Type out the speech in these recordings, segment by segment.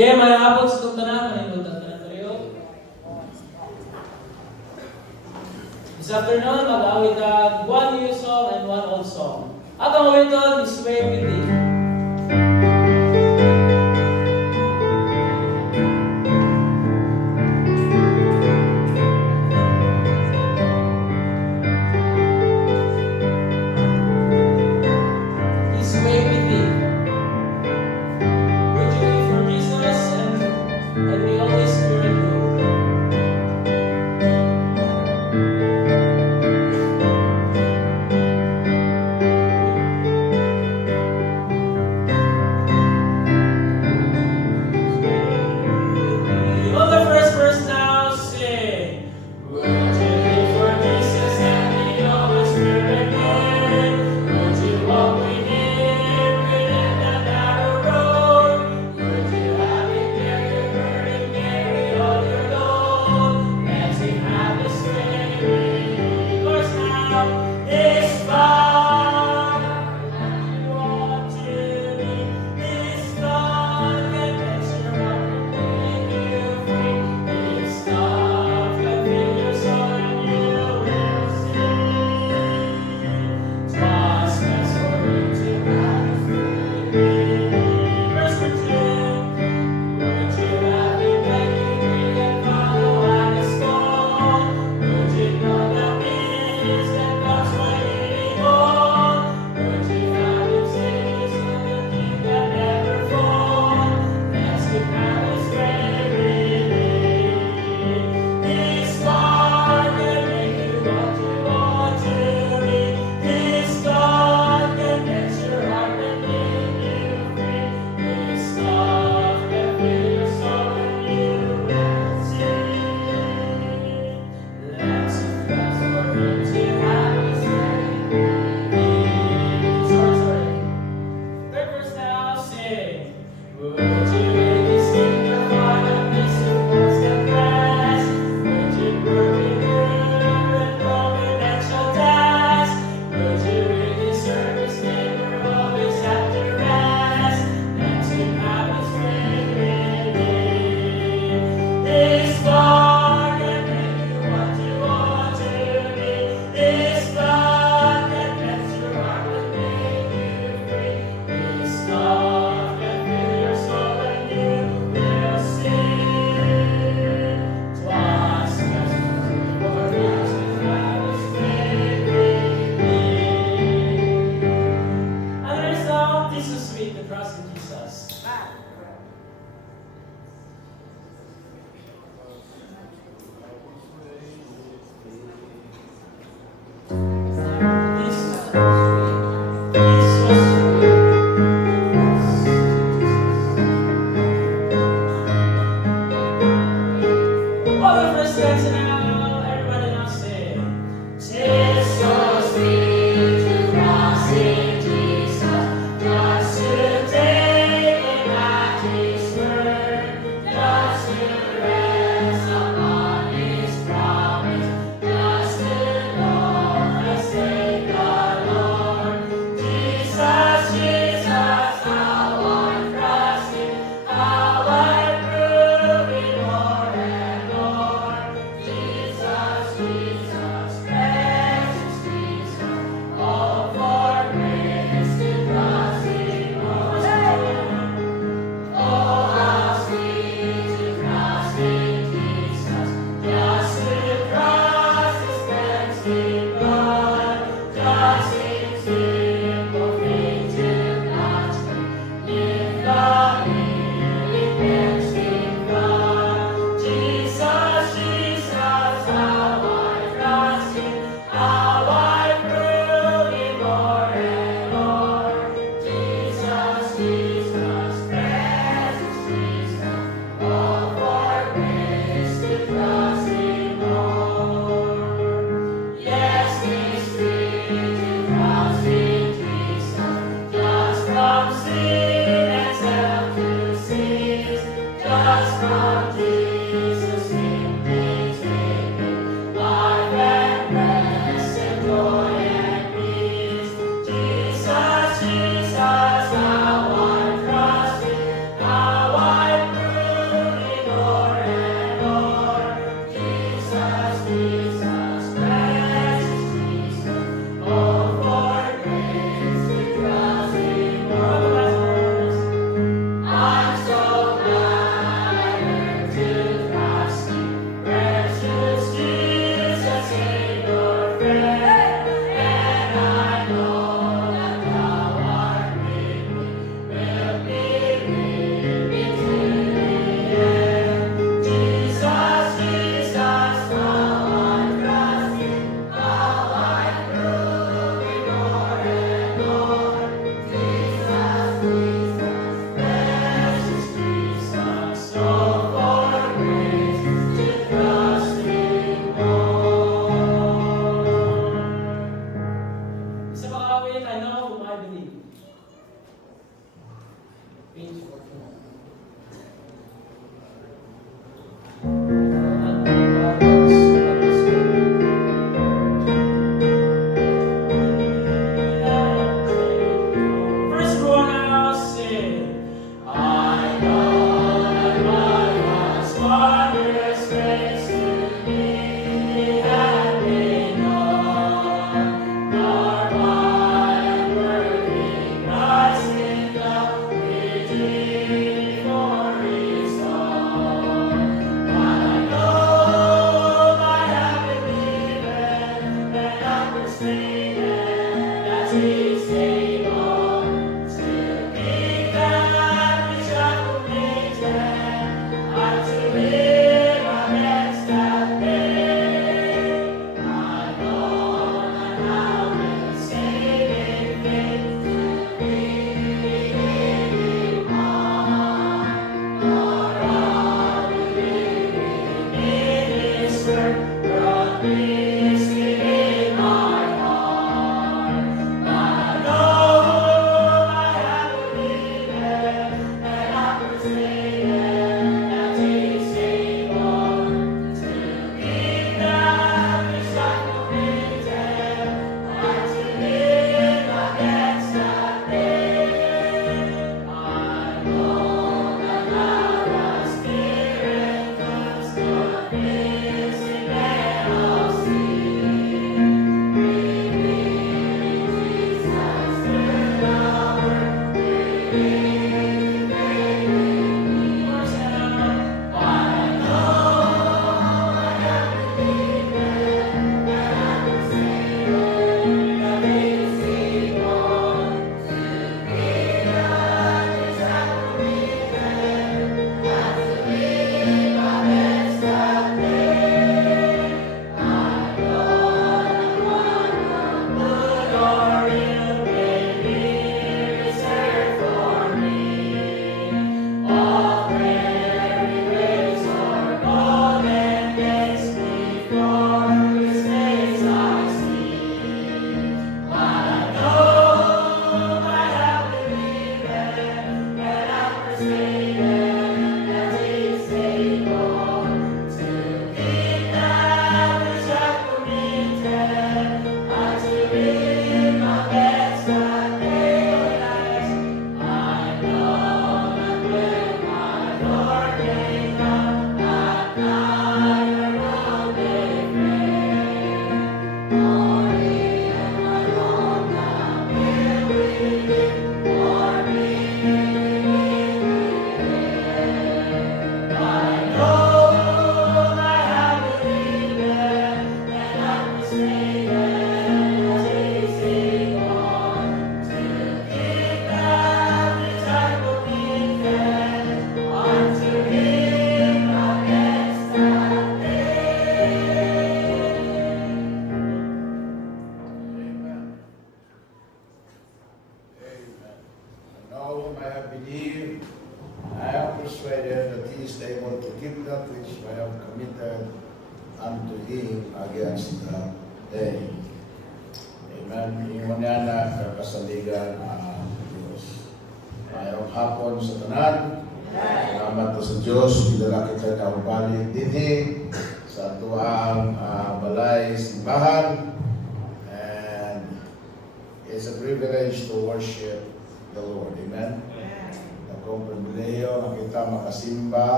Okay, may hapon sa itong tanan, manilutan ka na tayo. This afternoon, mag-awit ang one new song and one old song. At ang awiton is Sway With Thee.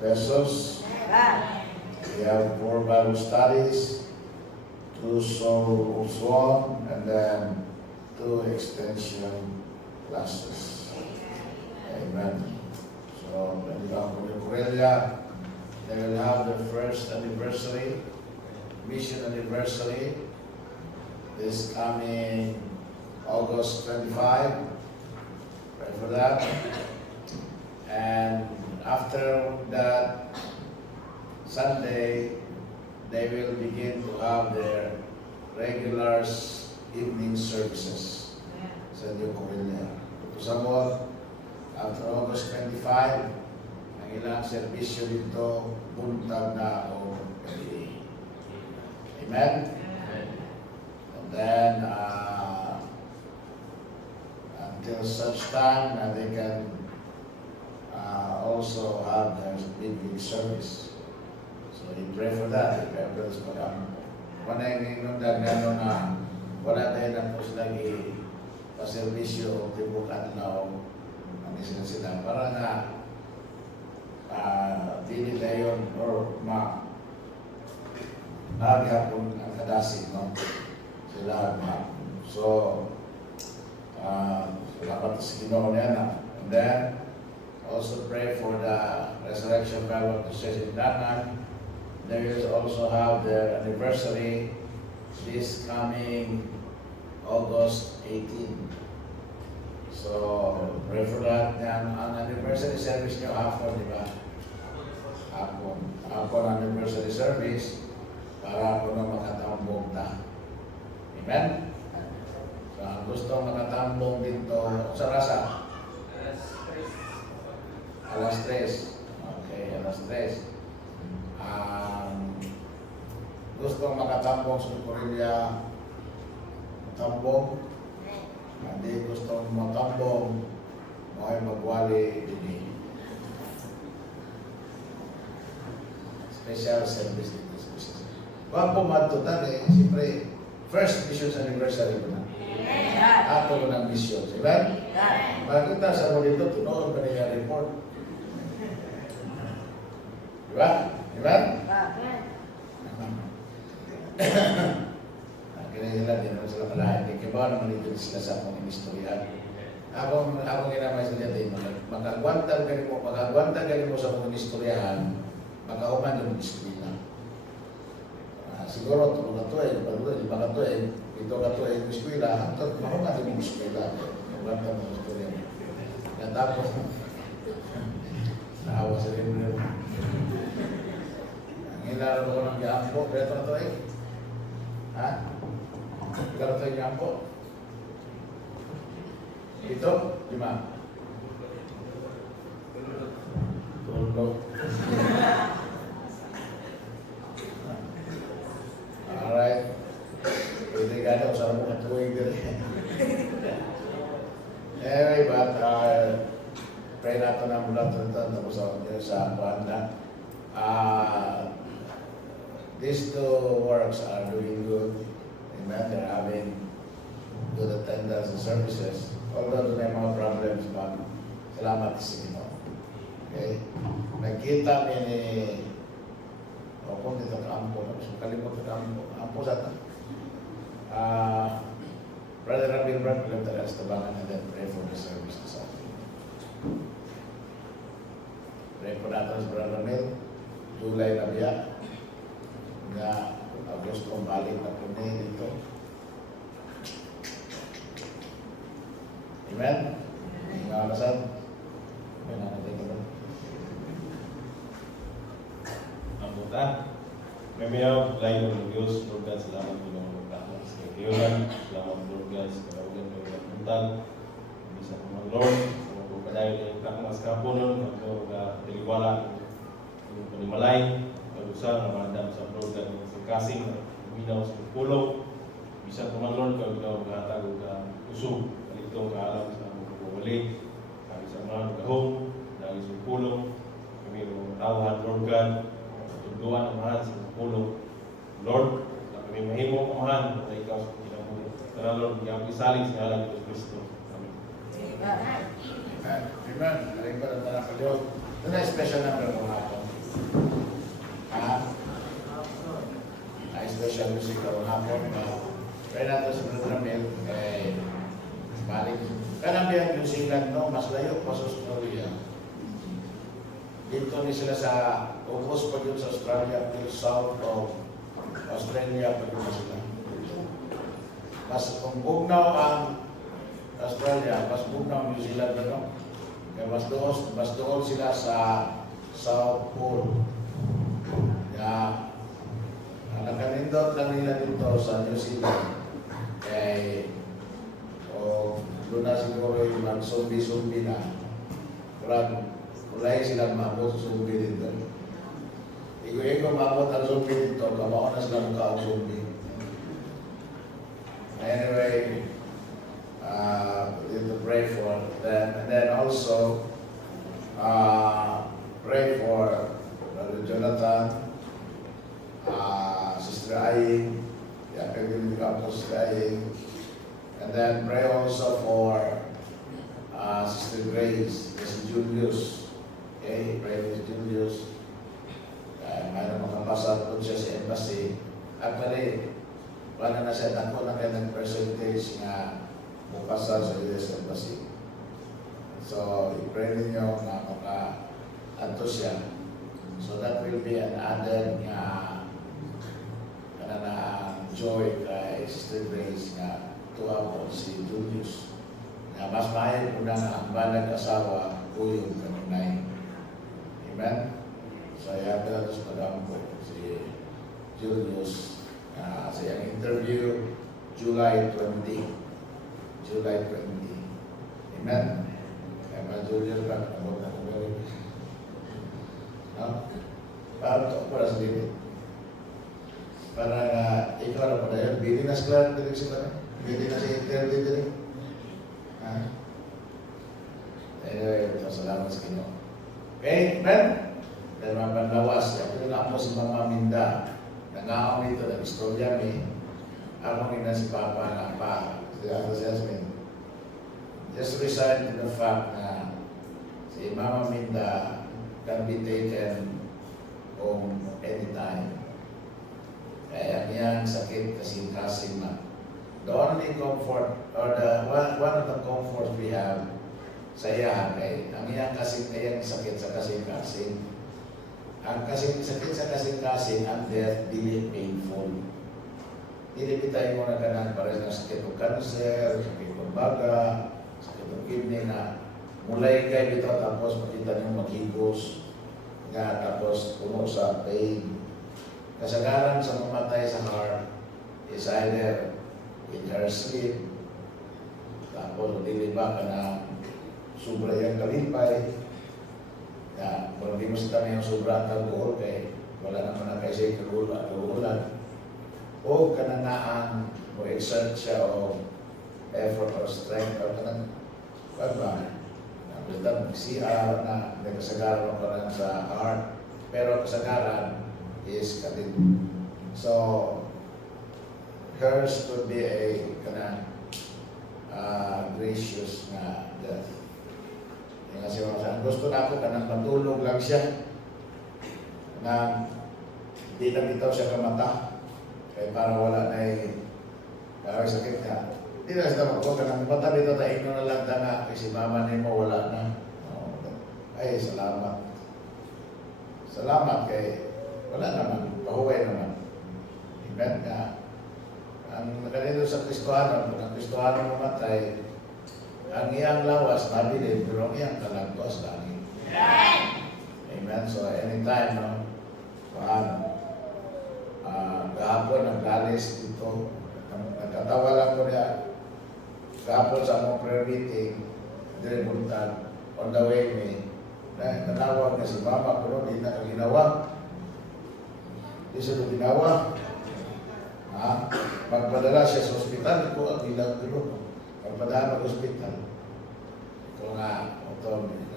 pesos. We have 4 Bible studies, 2 soul song, and then 2 extension classes. Amen. So, when you come to Korea, they will have the first anniversary, mission anniversary, this coming August 25. Pray for that. And after that Sunday, they will begin to have their regular evening services sa New Korea. Sa mo, after August 25, ang ilang serbisyo dito, buntag na o gabi. Amen? And then, until such time that they can also have their big service. So you pray for that. You pray for this program. Wala yung inundan gano'n na wala tayo na po sila paservisyo o tibuk adlaw ang isa sila para na di nila yun or naghapon ang kadasig, no? Sila maghapon. So, salamat sa Ginoo niya na. And then, also pray for the resurrection power of the church in Danan. They will also have their anniversary this coming August 18. So, pray for that. Ang anniversary service nyo hapon, di ba? Hapon. Hapon anniversary service para ako na makatambong na. Amen? So, ang gusto makatambong dito sa rasa? Alas 3. Okay, alas 3. Gusto makatambong sa Korea, tambong. Hindi gusto matambong, may magwali din. Special service dito. Kung pumatutan siyempre, first missions anniversary ko na. Ato ko ng mission. Diba? Makita sa mo dito, tunood ba niya report? Diba? Diba? Kaya nila, di naman sila malahat. Kaya ba naman ito sila sa akong inistorya? Ako ginamay sila din, makagwantag ka mo sa akong inistoryahan, makauman yung disiplina. Siguro, tulong na ito lima ka ito ito ka ito yung eskwela, makauman yung eskwela. Magwantag mo yung istorya. Kaya tapos, naawa sa rin mo. Ang ilalaro ko ng giyang po, kaya ito na ito Ha? Kalau tayo niya po. Ito, 5. Tulog. Alright. Pwede ka na, usara mo katuwing din. Anyway, but pray natin na mula ito tapos sa Kuanda. These two works are doing good. Amen. They're having good attendance and services. Although may mga problems, but salamat sa Ginoo. Okay? Nakita ni kung dito ka ampo, kalimot ka ampo sa ta. Brother Ramil Brad, alam tayo sa tabangan and then pray for the service this afternoon. Pray for natin sa Brother Ramil. July na biya. Na August kong balik na po dito. Amen? Mga kasal? May nanatay ka ba? Ang puta. May mayaw, layo ng Diyos, Lord God, salamat po ng magkaklas. Kay Kiyolan, salamat Lord God, sa kaulan ng mga puntal. Bisa po ng Lord, sa mga pagkadayo ng kakmas kapunon, ang tiliwala, ang panimalay, usa nga madam sa Lord God sa kasing minaw sa pulong bisan ko man Lord kag ikaw gahatag og usog kalito ka alam sa pagwali kag sa mga kahong dali sa pulong kami ro tawhan Lord God tudluan ang mahal sa pulong Lord kami mahimo kumahan sa ikaw sa kinabuhi tara Lord gyapon salig sa ngalan ni Kristo amen. Amen. Amen. Para na kayo. Ito na special number ko hapon. Special music karong hapon kaya nato sa Brother Ramil balik kanang biyang New Zealand no mas layo pa sa Australia dito ni sila sa ubos pa yun sa Australia till south of Australia pa yun sila mas kung bugnaw ang Australia mas bugnaw New Zealand no kaya mas doon sila sa South Pole ang nakanindot lang nila dito sa New Zealand doon na siguro yung mag-zombie na kulay sila maabot sa zombie dito igo maabot ang zombie dito kamao na sila mukha ang zombie anyway we need to pray for them and then also pray for Brother Jonathan Sister Aying, Sister Aying, and then pray also for Sister Grace, Mr. Julius. Okay, pray for Julius. Mayroon makapasa po siya sa embassy. Actually, wala na siya ako na kayo ng percentage nga mukasal sa US Embassy. So, i-pray ninyo na maka-ato siya. So, that will be an added na joy kay Sister Grace nga tuwa po si Julius. Nga mas mahal po na ang balag asawa kuyong kanunay. Amen? So, yan pala ito sa pagdamang po si Julius. Sa iyang interview, July 20. July 20. Amen? Kaya mga Julius ba, nabot na kong gawin. No? Para ito para sa limit. Para ikaw na pa na yun. Bili na sila, bili sila. Bili na si interview din. Anyway, salamat sa Kino. Okay, amen? Dahil mga panlawas, ako na ako si Mama Minda. Nag-aon nito, nag-istorya mi. Ako rin na si Papa na pa. Siya sa Jasmine. Just resign to the fact na si Mama Minda can be taken home anytime. Kaya niyang sakit kasing-kasing na. The only comfort, or one of the comforts we have sa iya, ang iyang sakit sa kasing-kasing. Ang sakit sa kasing-kasing, ang death, dili painful. Dili bitay mo na kanan para sa sakit ng cancer, sakit ng baga, sakit ng kidney na mulay kayo dito tapos makita niyo maghigos nga tapos puno sa pain. Kasagaran sa mamatay sa heart is either in her sleep, tapos diliba ka na sobra yung kalipay, na kung di mo sa tabi yung sobra ang alcohol kay wala naman na kayo siya kagulan, o kananaan o exert siya o effort or strength o kanang pagba, nabitan CR na may kasagaran pa lang sa heart, pero kasagaran is katin. So, hers could be a gracious na death. Yung kasi mga gusto na ako kanang matulog lang siya na di na bitaw siya kamata kaya para wala na parang sakit ka. Di na siya magpo kanang mata bitaw na ino na lang na kasi mama niya mo wala na. Ay, salamat. Salamat kay wala naman, pahuway naman. Amen nga. Ang nakalito sa Kristohanon, kung ang Kristohanon mamatay, ang iyang lawas nabilib, pero ang iyang kalagtos langit. Amen. So anytime, no? Kahapon, naglalis dito. Nagkatawa lang ko niya. Kahapon sa mga prayer meeting, dire buntag, on the way me, nanawag na si Mama ko, di na ginawa. Di siya ginawa. Magpadala siya sa ospital, ito ang ilang dito. Magpadala sa ospital. Ito nga,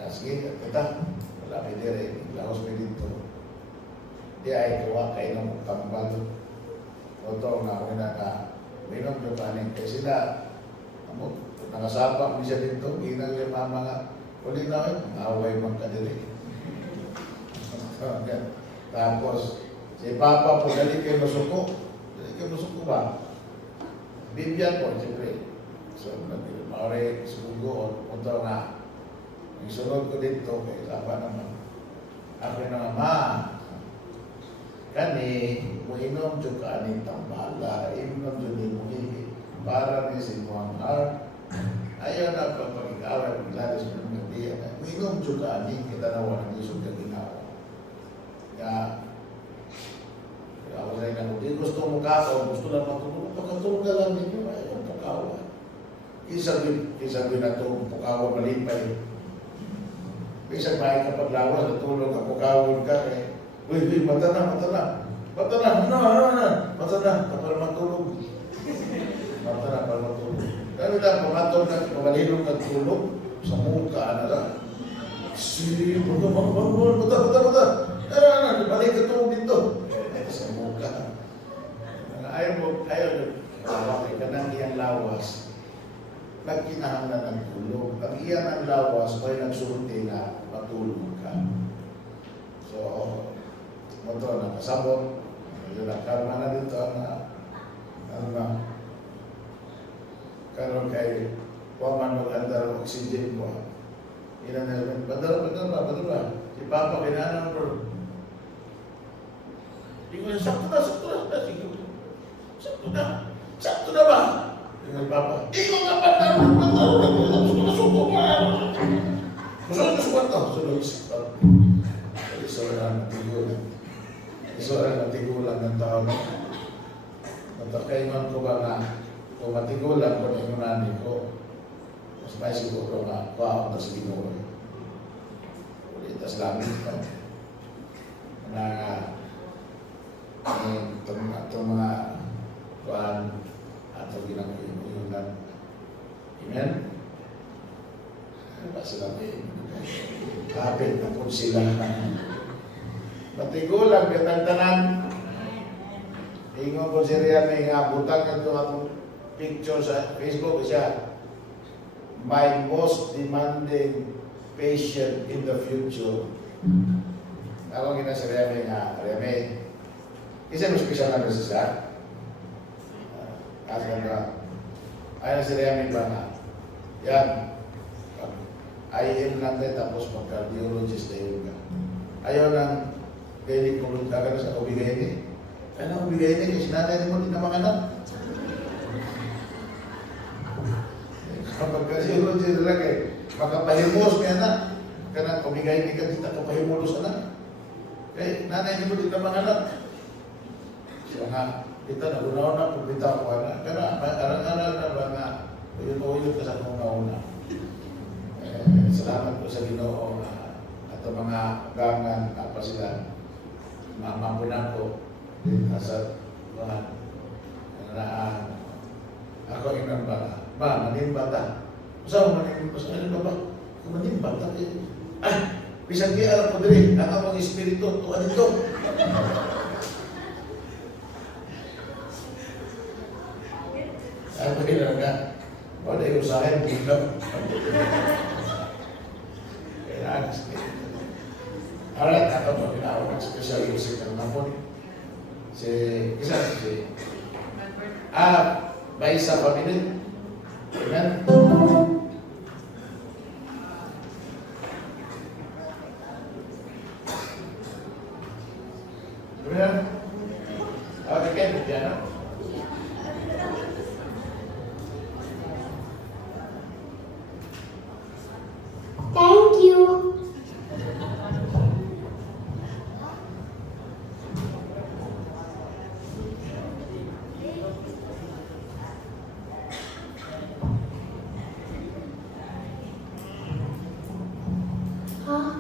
sige, kita, wala may dire, ilang ospital dito. Di ay tuwa kayo ng kambal. Ito nga, minom yung kanin. Kaya sila, nakasabak mo siya dito, ginang yung mama nga, uli na away magkadiri. Tapos, si Papa po, dali kayo masuko. Dali kayo masuko ba? Bibyan po, siyempre. So, maori, sugo, punta nga. Yung sunod ko dito, kaya sapa naman. Ako na ma, kani, mo inom dyan ka aning tambala, inom dyan din mo para ni si Muang Har. Ayaw na pag-ikawa, pag-lalis mo ng diya. Mo inom dyan ka aning, kita na walang isog na ginawa. Kaya, ako sa'yo na, di gusto mo kako, gusto lang matulog, pagkatulog na lang ninyo, ayaw pukawa. Kisabi na ito, pukawa malipay. Isang bahay ka paglawas, natulog ka, pukawin ka, uy, mata na, para matulog. Mata na, para matulog. Kaya lang, pamatulog na, pamalilog ng tulog, sa muka, mata. Balik ka tulog dito. Sa muka. Ayaw ka nang iyang lawas. Nagkinahanglan ng tulog. Ang iyan ang lawas, may nagsulti na matulog ka. So, moto, nakasabot, Karma na dito ang karon kay waman mag-andar ang oxygen mo. Ilan na naman, badal ba? Si Papa kailangan bro. Hindi ko na, sakto na. Sakto na ba? Tingnan Papa, ikaw nga ba suko ka? Gusto to. Sulog isip pa. Isura na tigulan ng tao. Matakaiman ko ba na kung matigulan ko na yung nani ko, mas may siguro nga paon na sa Ginoo. Ulitas langit pa. Na itong mga kuhaan ato ginaguyunan. Amen? Ba sila may kapit na po sila. Matigulan, katagtanan. Ingon ko si Rian may nga butang ito ang picture sa Facebook siya. My most demanding patient in the future. Ako gina si Rian nga, Rian isa mo special na siya. Asan ka? Ayaw si Rian ba na? Yan. IM lang tayo tapos mag-cardiologist tayo ka. Ayaw lang daily kulong ka sa obigay ni. Ano obigay ni? Kasi nanay mo din na mga anak. Kapag cardiologist lang makapahimos ka na. Kanang obigay ni ka dito kapahimulos anak. Kaya nanay mo din na mga anak. Siya nga, dito na una-una pumbita ko anak. Kaya arang-arang na ba nga uyot-uyot ka sa una-una. Salamat po sa Ginoo at mga gangan apa sila mamapunan ko sa mga ako inang manimbata. Saan manimbata? Saan ba ba? Kung manimbata ay, bisang di alam ko diri ang among espiritu tuwa dito. Ano ba nga? Wala yung usahin dito. Alright, ako po pinawag ng special music ng napon. Si Baisa family. Amen. Amen. Okay, piano. Thank you. Huh?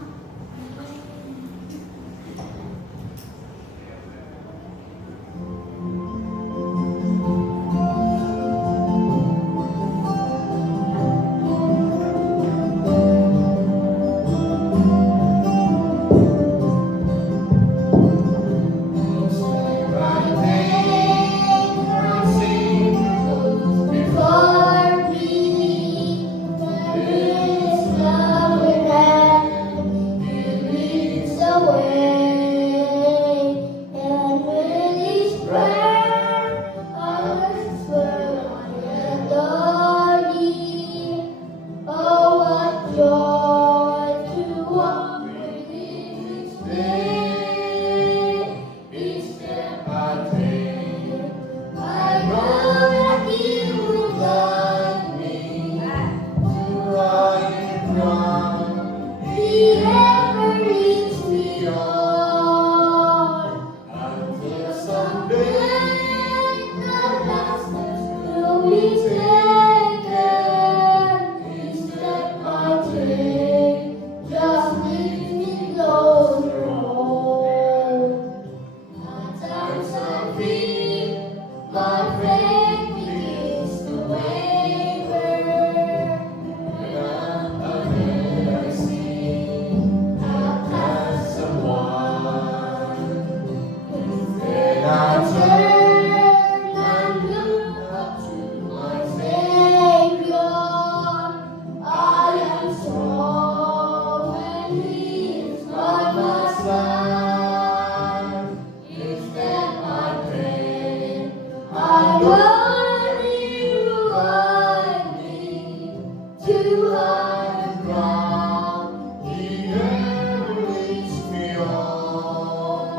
I know you guide me to higher ground. He never leads me on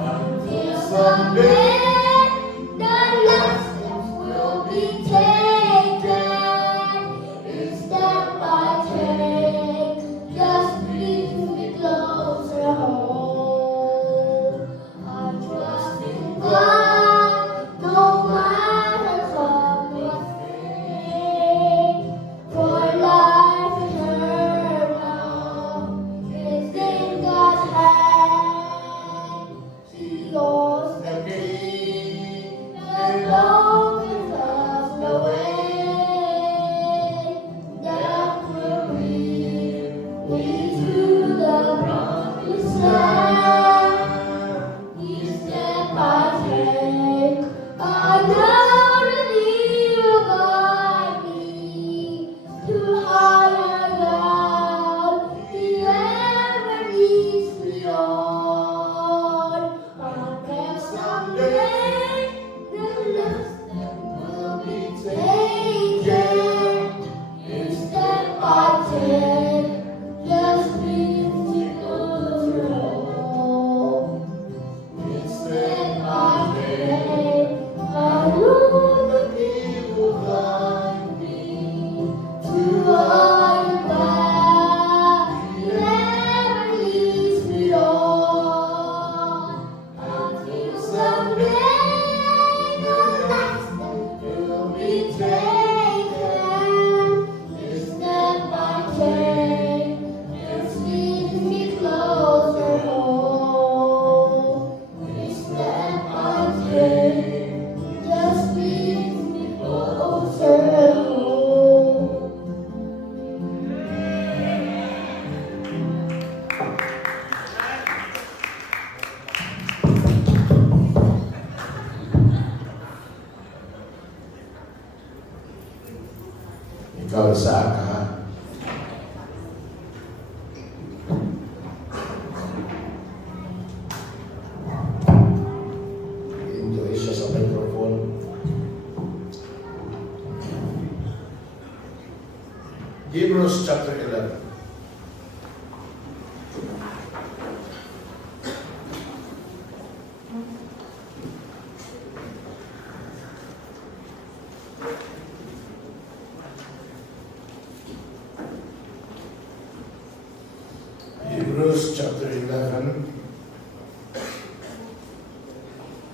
until someday the last steps will be taken. Each step I take just brings me closer home. I trust in God, no matter what may. For life eternal is in God's hand. He holds the key that opens us the way that will lead me to the promised land. Each step I take, I know that He will guide me to higher ground. He never leads me on until someday the last step will be taken. Each step I take just brings me closer home. Each step I take, I know that He will guide me to higher ground. He never leads me on until someday the last step will be taken. Each step I take just leads me closer home. Each step I take just leads me closer home. Ikaw saan ka? Enjoy siya sa microphone. Hebrews chapter 11. Hebrews chapter 11,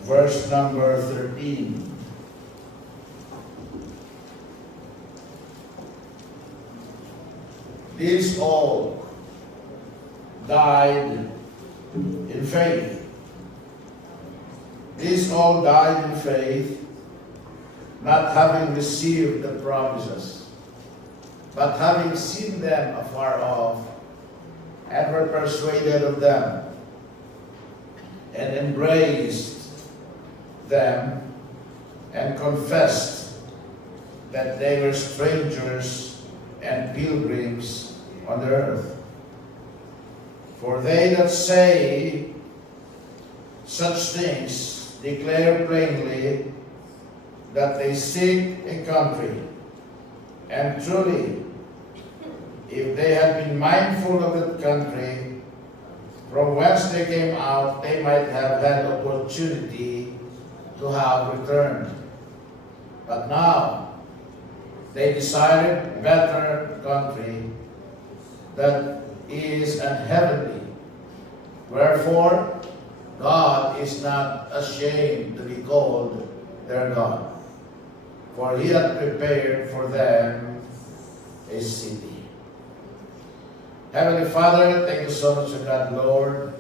verse number 13. These all died in faith. These all died in faith, not having received the promises, but having seen them afar off, and were persuaded of them, and embraced them, and confessed that they were strangers and pilgrims on the earth. For they that say such things declare plainly that they seek a country, and truly, if they had been mindful of that country from whence they came out, they might have had opportunity to have returned. But now they decided better country that is an heavenly. Wherefore God is not ashamed to be called their God, for He hath prepared for them a city. Heavenly Father, thank you so much, God, Lord,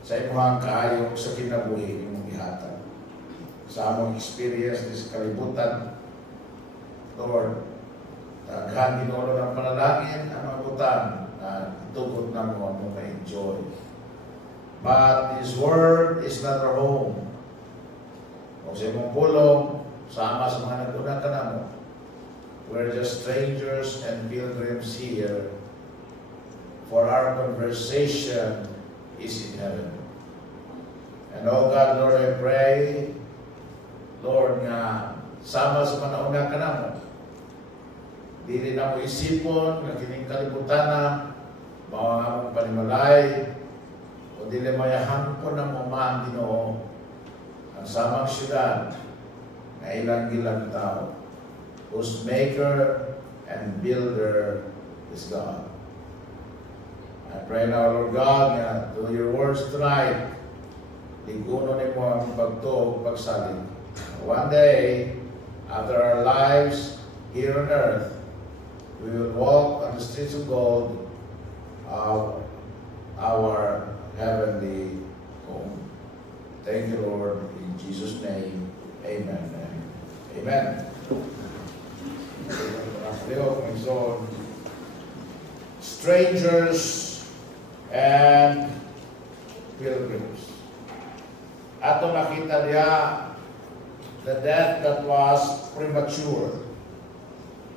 sa imong kaayong sa kinabuhi imong gihatag. Sa among experience sa kalibutan, Lord, daghan Ginoo ng panalangin ang mabutan na tugod na mo ang ma-enjoy. But His Word is not our home. O sa imong pulong, sama sa mga naguna ka na mo, we're just strangers and pilgrims here, for our conversation is in heaven. And oh God, Lord, I pray Lord, nga sama sa panauna ka namo. Dili na mo isipon, nga kining kalibutan na, mga nga mong panimalay, o dili mayahan ko na mo man Ginoo ang samang syudad na ilang-ilang tao, whose maker and builder is God. I pray now, Lord God, nga through your words tonight, liguno ni mo ang pagtuog, pagsalig. One day, after our lives here on earth, we will walk on the streets of gold of our heavenly home. Thank you, Lord. In Jesus' name, amen. Amen. Strangers and pilgrims. Ato nakita niya the death that was premature.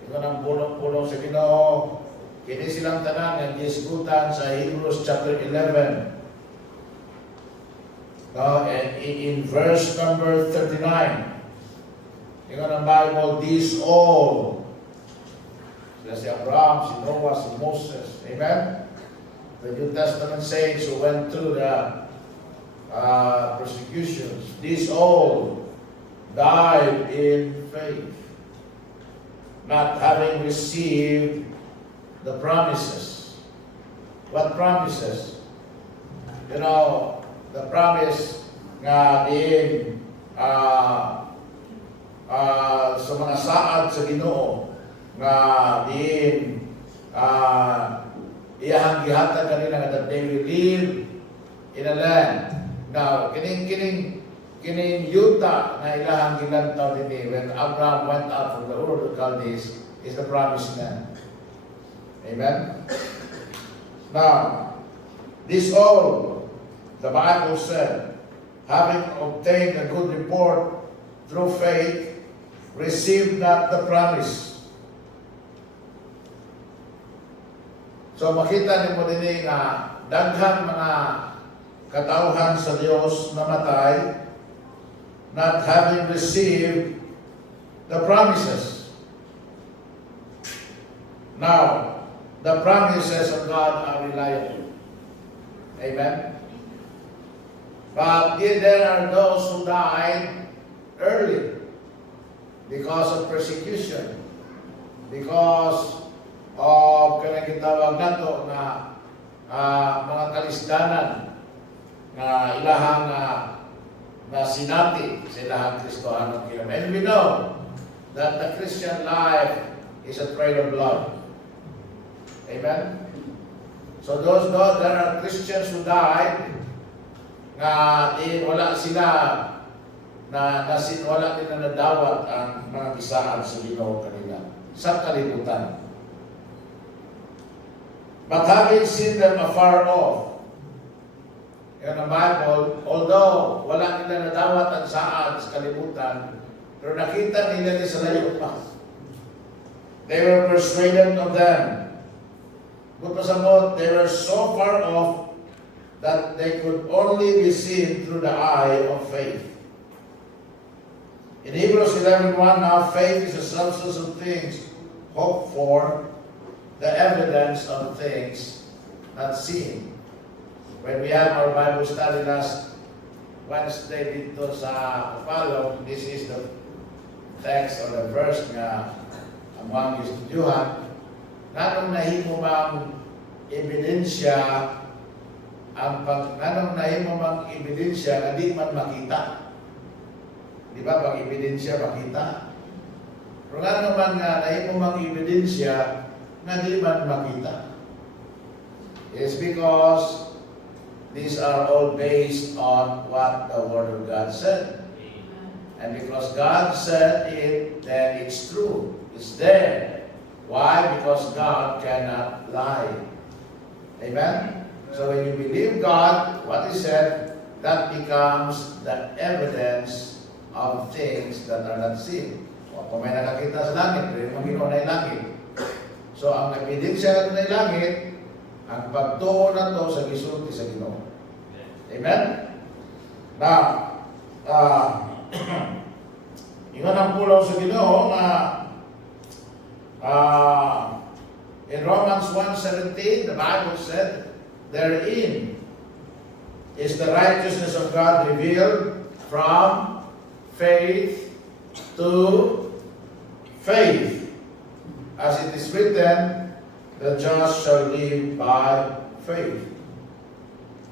Ito ng pulong-pulong sa Ginoo. Kini silang tanan ng gisgutan sa Hebrews chapter 11. And in verse number 39, ito ng Bible, these all, sila si Abraham, si Noah, si Moses, amen? The New Testament saints who went through the persecutions, these all died in faith, not having received the promises. What promises? You know, the promise nga din sa mga saad sa Ginoo nga din iyahang gihatag kanila nga that they will live in a land. Now, kining yuta na ilahang gilantaw din when Abraham went out from the Ur of Chaldees is the promised land. Amen? Now, this all, the Bible said, having obtained a good report through faith, received not the promise. So makita ni mo din nga daghang mga katauhan sa Dios namatay, not having received the promises. Now, the promises of God are reliable. Amen? But there are those who died early because of persecution, because of kanagitawag nato na mga kalisdanan na ilahang na sinati sa ilahang Kristohanong kingdom. And we know that the Christian life is a trail of blood. Amen? So there are Christians who died nga wala sila wala din na nadawat ang mga bisaan sa Ginoo kanila sa kalibutan. But having seen them afar off, yan ang Bible, although wala nila nadawat ang saan sa kalibutan, pero nakita nila sa layo pa. They were persuaded of them. Bupasamot, they were so far off that they could only be seen through the eye of faith. In Hebrews 11:1, now faith is the substance of things hoped for, the evidence of things not seen. When we had our Bible study last Wednesday dito sa Kapalong, this is the text or the verse nga among estudyuhan. Nanong nahimo mang ebidensya nanong nahimo mang ebidensya na di man makita. Di ba? Pag ebidensya makita. Pero nga naman nga nahimo mang ebidensya na di man makita. It's because these are all based on what the Word of God said. And because God said it, then it's true. It's there. Why? Because God cannot lie. Amen? So when you believe God, what He said, that becomes the evidence of things that are not seen. Kung may nakakita sa langit, pero Panginoon ay langit. So ang ebidensya na langit, ang pagtuo na to sa gisulti sa Ginoo. Amen? Now, Ingon ang pulaw sa Ginoo nga in Romans 1:17, the Bible said, therein is the righteousness of God revealed from faith to faith. As it is written, the just shall live by faith.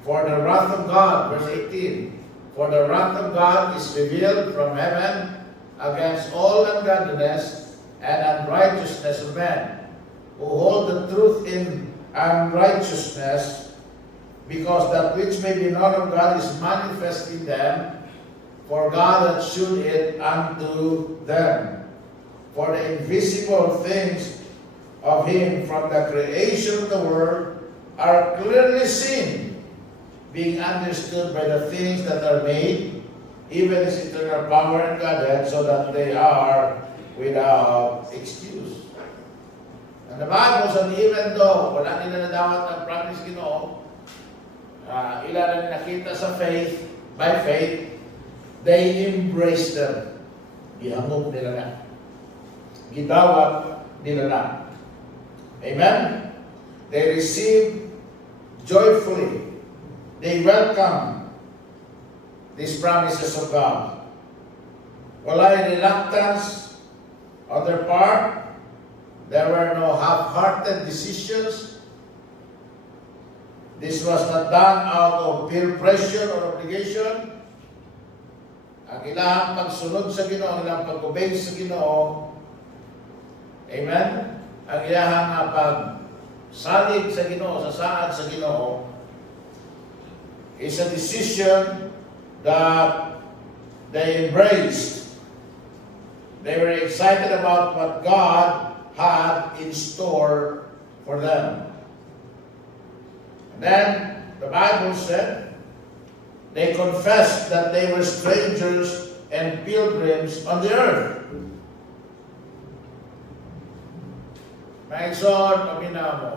For the wrath of God, verse 18, for the wrath of God is revealed from heaven against all ungodliness and unrighteousness of men, who hold the truth in unrighteousness, because that which may be known of God is manifest in them, for God hath shewed it unto them. For the invisible things of him from the creation of the world are clearly seen, being understood by the things that are made, even his eternal power and Godhead, so that they are without excuse. And the Bible says, even though wala nila nadawat ang promise Ginoo, ilan na nakita sa faith, by faith, they embrace them. Gihangog nila na. Gidawat nila na. Amen? They receive joyfully. They welcome these promises of God. Wala reluctance on their part. There were no half-hearted decisions. This was not done out of peer pressure or obligation. Ang ilang pagsunod sa Ginoo, ang ilang pag-obey sa Ginoo, amen? Ang ilang pagsalig sa Ginoo, sa saad sa Ginoo, is a decision that they embraced. They were excited about what God had in store for them. And then the Bible said they confessed that they were strangers and pilgrims on the earth. Maigsoon, pamina mo.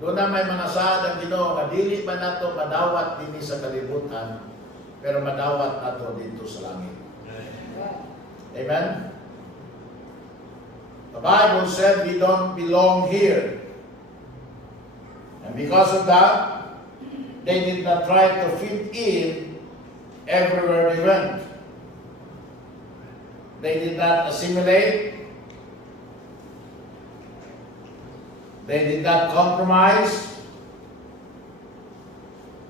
Doon na may mga saad ang Ginoo nga dili ba nato madawat dinhi sa kalibutan, pero madawat nato dito sa langit. Amen? The Bible said we don't belong here. And because of that, they did not try to fit in everywhere they went. They did not assimilate. They did not compromise,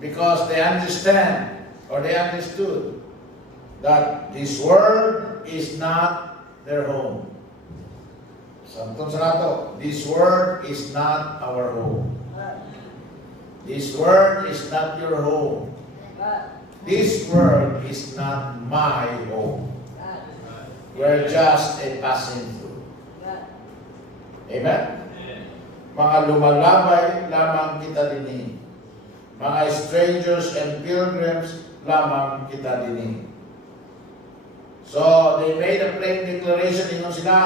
because they understand, or they understood, that this world is not their home. Samtong sa nato, this world is not our home. This world is not your home. This world is not my home. We're just a passing through. Amen? Mga lumalabay lamang kita dinhi. Mga strangers and pilgrims lamang kita dinhi. So, they made a plain declaration, ingon sila,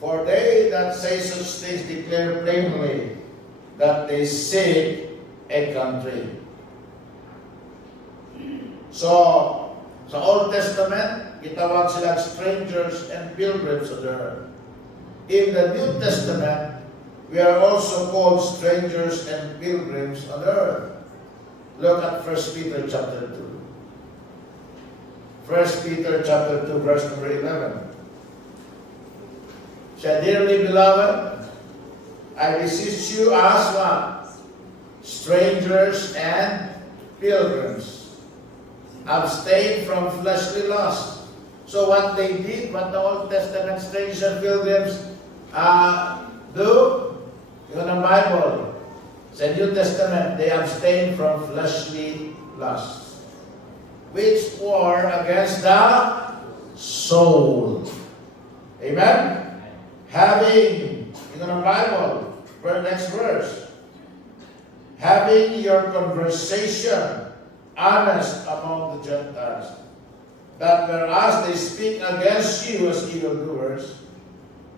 for they that say such things declare plainly that they seek a country. So, sa Old Testament, gitawag silang strangers and pilgrims on the earth. In the New Testament, we are also called strangers and pilgrims on the earth. Look at 1 Peter chapter 2. 1 Peter chapter 2, verse number 11. Siya, dearly beloved, I beseech you as what? Strangers and pilgrims. Abstain from fleshly lust. So what they did, what the Old Testament strangers and pilgrims do, yun ang Bible. Sa New Testament, they abstain from fleshly lusts, which war against the soul. Amen? Having, yun ang Bible, for the next verse, having your conversation honest among the Gentiles, that whereas they speak against you as evildoers,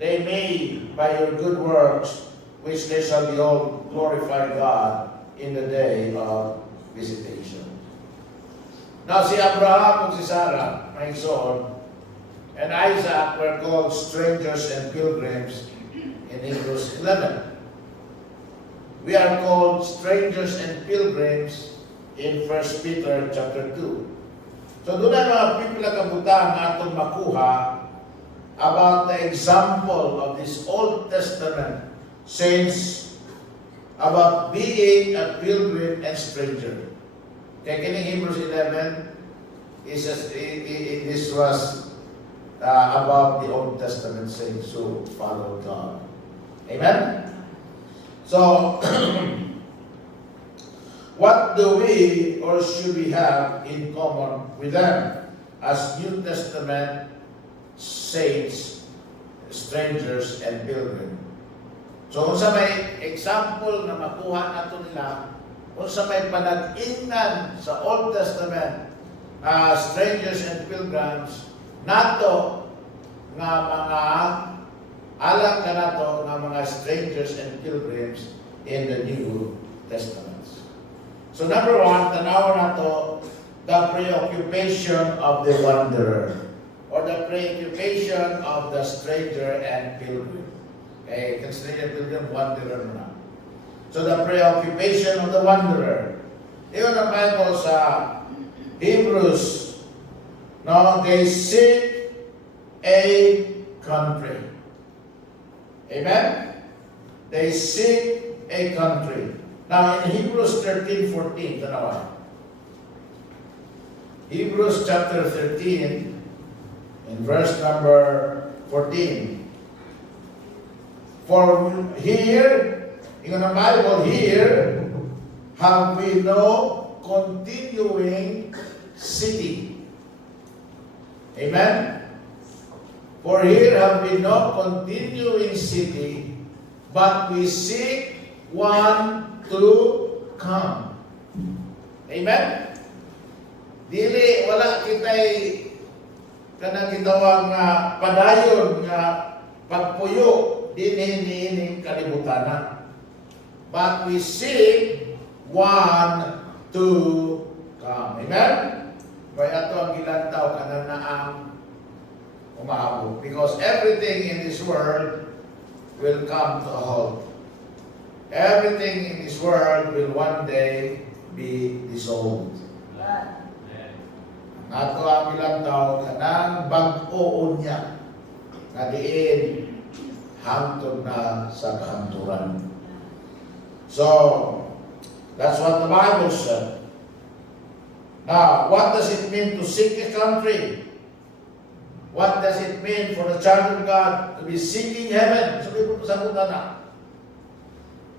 they may, by your good works, which they shall be all glorify God in the day of visitation. Now si Abraham ug si Sarah, may son, and Isaac were called strangers and pilgrims in Hebrews 11. We are called strangers and pilgrims in 1 Peter chapter 2. So doon ay mga pipila kabutang atong makuha about the example of this Old Testament saints about being a pilgrim and stranger. Kaya kining Hebrews 11 this was about the Old Testament saints who followed God. Amen? So, what do we or should we have in common with them as New Testament saints, strangers, and pilgrims? So, kung sa may example na makuha nato nila, kung sa may panag-ingnan sa Old Testament, strangers and pilgrims, nato nga mga alam ka nato nga mga strangers and pilgrims in the New Testaments. So number one, tanaw nato the preoccupation of the wanderer or the preoccupation of the stranger and pilgrim. Okay, stranger and pilgrim, wanderer na. So the preoccupation of the wanderer. Iyon ang Bible sa Hebrews. No, they seek a country. Amen? They seek a country. Now in Hebrews 13:14, tanawa. Hebrews chapter 13, in verse number 14. For here, in the Bible, here have we no continuing city. Amen? For here have we no continuing city, but we seek one to come. Amen? Dili, wala kita'y kanang gitawang padayon nga pagpuyo dinhi-ining kalibutan. But we seek one to come. Amen? Kaya ito ang gilantaw kanang naang umaabot. Because everything in this world will come to a halt. Everything in this world will one day be dissolved. Nato ang ilang tao kanang bag-oon niya na diin hangtod na sa kahanturan. So, that's what the Bible said. Now, what does it mean to seek a country? What does it mean for the child of God to be seeking heaven? Sabi ko sa kuta na.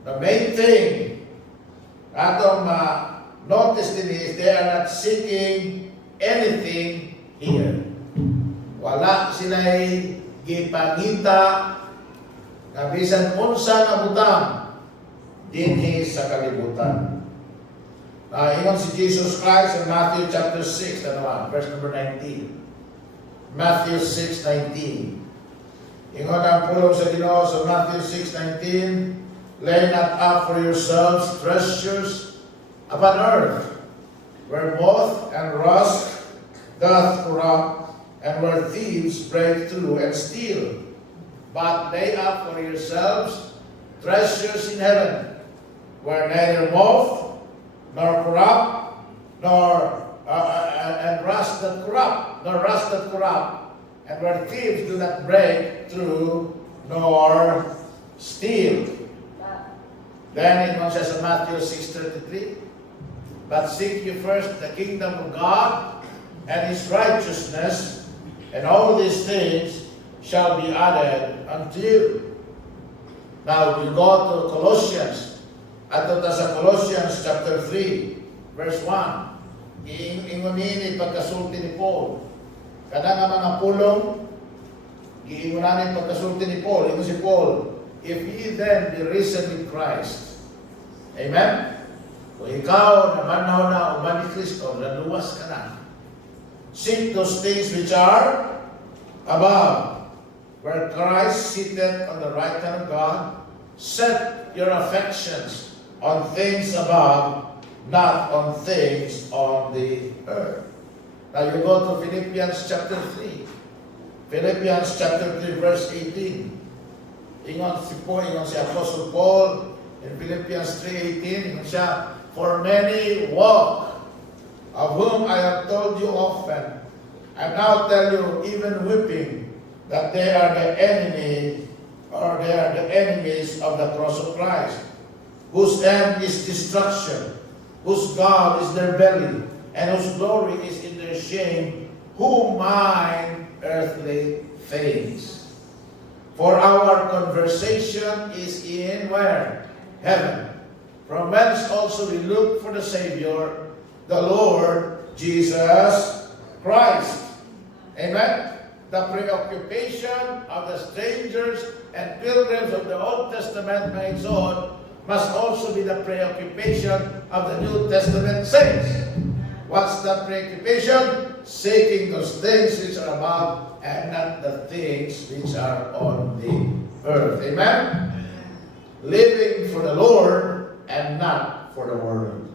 The main thing atong notice din is they are not seeking anything here. Wala sila'y gipangita na bisan unsa na butang dinhi sa kalibutan. Ingon si Jesus Christ in Matthew chapter 6, verse number 19. Matthew 6:19. Ingon ang pulong sa Ginoo sa Matthew 6:19, lay not up for yourselves treasures upon earth, where moth and rust doth corrupt, and where thieves break through and steal. But lay up for yourselves treasures in heaven, where neither moth nor corrupt, nor and rust that corrupt, and where thieves do not break through nor steal. Then it says in Matthew 6:33, but seek ye first the kingdom of God and His righteousness, and all these things shall be added unto you. Now we go to Colossians. Ato ta sa Colossians chapter 3, verse 1. Giingon ni pagkasulti ni Paul. Kada nga mga pulong, giingunan ni pagkasulti ni Paul. Ingon si Paul, if ye then be risen with Christ. Amen? Kung ikaw namanaw na uman ni Kristo, laluwas ka na. Seek those things which are above, where Christ sitteth on the right hand of God. Set your affections on things above, not on things on the earth. Now you go to Philippians chapter 3. Philippians chapter 3 verse 18. Ingon si Apostle Paul in Philippians 3:18, ingon siya, for many walk, of whom I have told you often, and now tell you, even weeping, that they are the enemy, or they are the enemies of the cross of Christ, whose end is destruction, whose God is their belly, and whose glory is in their shame, who mind earthly things. For our conversation is in where? Heaven. From whence also we look for the Savior, the Lord Jesus Christ. Amen? The preoccupation of the strangers and pilgrims of the Old Testament, my son, must also be the preoccupation of the New Testament saints. What's that preoccupation? Seeking those things which are above and not the things which are on the earth. Amen? Living for the Lord and not for the world.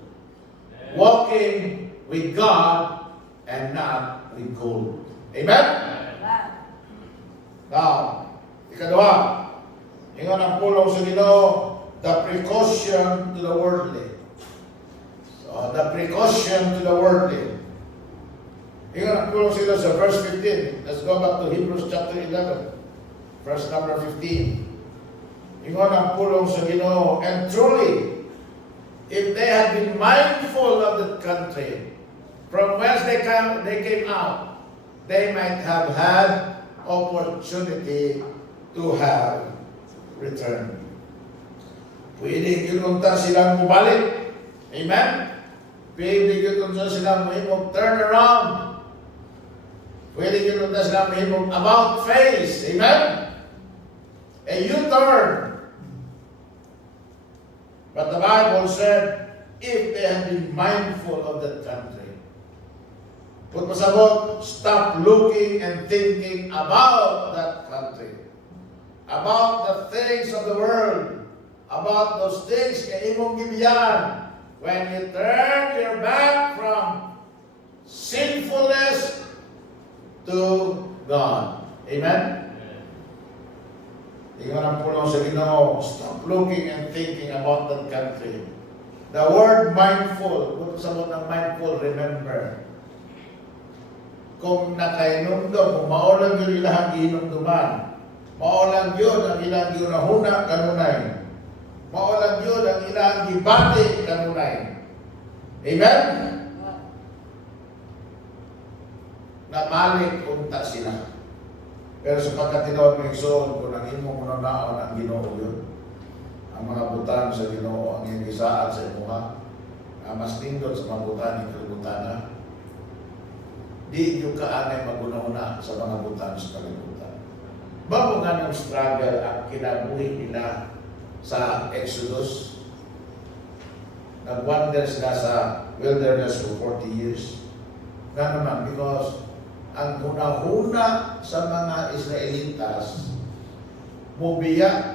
Walking with God and not with gold. Amen? Now, ikadua, ingon ang pulong sa Ginoo, the precaution to the worldly. So, the precaution to the worldly. Ingon ang pulong sa Ginoo sa verse 15. Let's go back to Hebrews chapter 11, verse number 15. Ingon ang pulong sa Ginoo, and truly, if they had been mindful of the country from whence they came out, they might have had opportunity to have returned. Pwede yununta silang mubalik. Amen? Pwede yununta silang mahimog turn around. Pwede yununta silang mahimog about face. Amen? A U-turn. But the Bible said, if they had been mindful of that country, put pasabot, stop looking and thinking about that country, about the things of the world, about those things kay imong gibiyan. When you turn your back from sinfulness to God. Amen? Ingon ang pulong sa Ginoo, stop looking and thinking about that country. The word mindful, kung sabot ng mindful, remember. Kung nakainumdum, kung maulang yun ilang giinumduman, maulang yun ang ilang ginahuna kanunay, maulang yun ang ilang gibati kanunay. Amen? Namalik unta sila. Pero sa pagkatinawag ng Igsoon, kung ang imong unang-naon ang Ginoo yun, ang mga butan sa Ginoo, ang iyong isaat sa imuha, mas nindot sa mga butan ng kalibutan, di yung kaanay maguna-una sa mga butan sa kalibutan. Bago nga ng struggle ang kinabuhi nila sa Exodus, nag-wander sila sa wilderness for 40 years. Nga naman, because ang huna-huna sa mga Israelitas,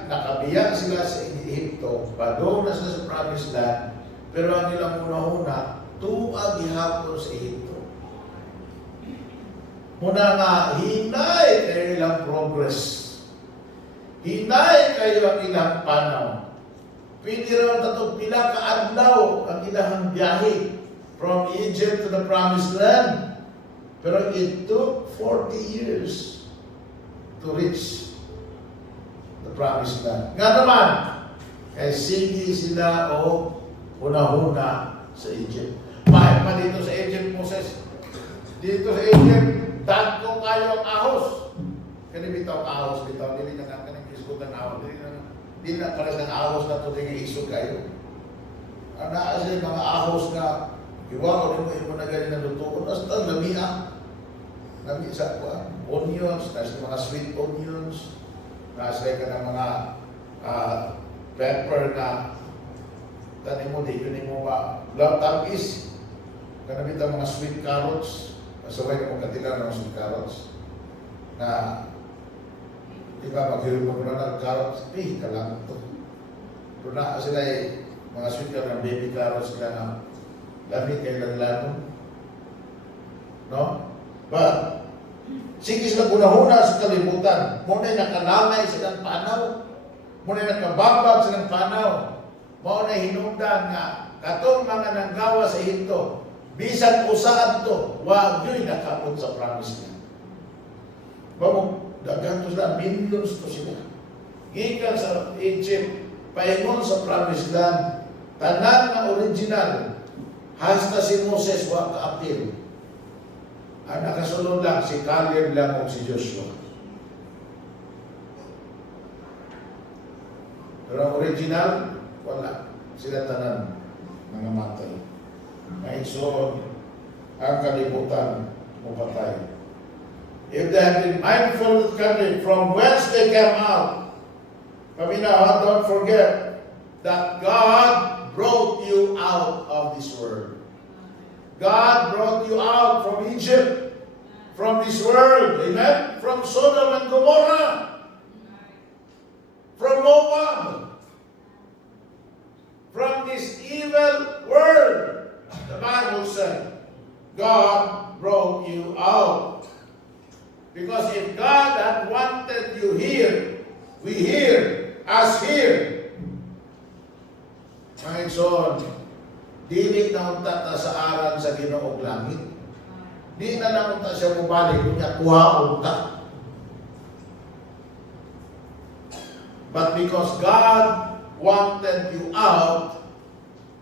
nakabiya sila sa Egypto, padong na sila sa promised land, pero ang ilang huna-huna, tuag ihapon sa Egypto. Muna nga, hinay kayo ilang progress. Hinay kayo ang ilang panaw. Pwede rin tatong pila ka-adlaw ang ilang biyahe from Egypt to the promised land. Pero it took 40 years to reach the promised land. Nga naman, kay sige sila o una-una sa Egypt. Mahal pa dito sa Egypt, Moses. Dito sa Egypt, dagko kayo ang ahos. Kani bitaw ang ahos, bitaw. Dili na kanang kisgot ang ahos. Dili na pares ng ahos na ito tingin isog kayo. Ana sa mga ahos na iwa ko rin mo na galing na lutuon. Basta lamiha. Lami sa onions, nasa mga sweet onions, nasa ka ng mga pepper na tanim mo, di yun mo ba? Tapis, kanabit ang mga sweet carrots, masaway ka mong katilan ng sweet carrots, na di ba, maghirap mo na ng carrots, kalang ito. Pero na sila mga sweet carrots, baby carrots sila na lamig kay lang lalo. No? But, Sige sila gunahuna sa kalibutan. Muna'y nakanamay silang panaw. Muna'y nakababag silang panaw. Muna'y hinungdan nga katong mga nanggawa sa Ehipto. Bisan usaad to, wag yo'y nakapot sa promise niya. Bawang dagan to sila, millions to sila. Gikan sa Egypt, paingon sa promised land, tanan na original, hasta si Moses wa ka-appeal. Ang nakasunod lang, si Caleb lang o si Joshua. Pero ang original, wala. Sila tanan, mga matay. Ngayon so, ang kalibutan mo patay. If they have been mindful of the country from whence they came out, Paminawa, don't forget that God brought you out of this world. God brought you out from Egypt, from this world, amen? From Sodom and Gomorrah, from Moab, from this evil world. The Bible said, God brought you out. Because if God had wanted you here, we here, us here. Ngayon son, dili na unta ta sa aran sa Ginoong langit. Di na lang unta siya mubalik, kunya kuha unta. But because God wanted you out,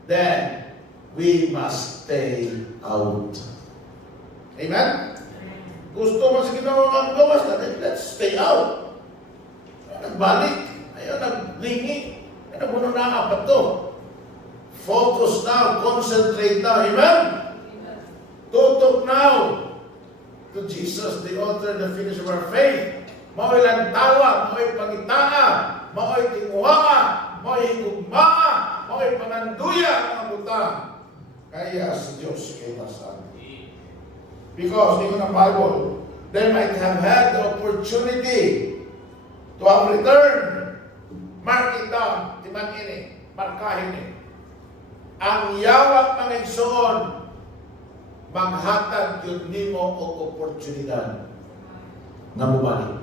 then we must stay out. Amen? Gusto mo sa Ginoong ang gawas natin, let's stay out. Nagbalik, ayaw naglingi, ayaw mo na apat to. Focus now, concentrate now, amen? Tutok now to Jesus, the author and the finisher of our faith. Mao'y lantawa, mao'y pangitaa, mao'y tinguhaa, mao'y higugmaa, mao'y pananduya ang butang. Kaya sa Diyos kay Masan. Because in the Bible, they might have had the opportunity to have returned. Mark it down, timan ini, markahin ini. Ang yawat ng igsoon, maghatag yun nimo o oportunidad na bumalik.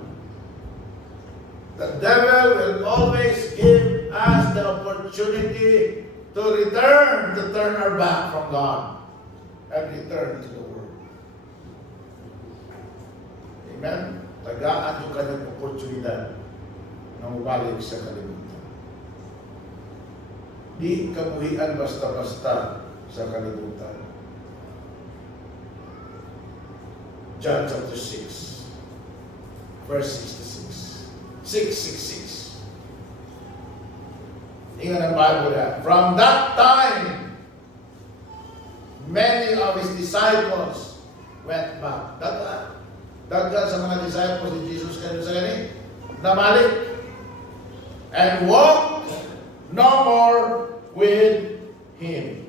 The devil will always give us the opportunity to return, to turn our back from God and return to the world. Amen? Tagaan yung kanyang oportunidad na mabalik sa kalibutan. Di kamuhian basta-basta sa kalibutan. John chapter 6, verse 66. 666. Ingat ang Bible na. From that time, many of his disciples went back. Dagdag sa mga disciples ni Jesus kayo sa galing, namalik and walked no more with him.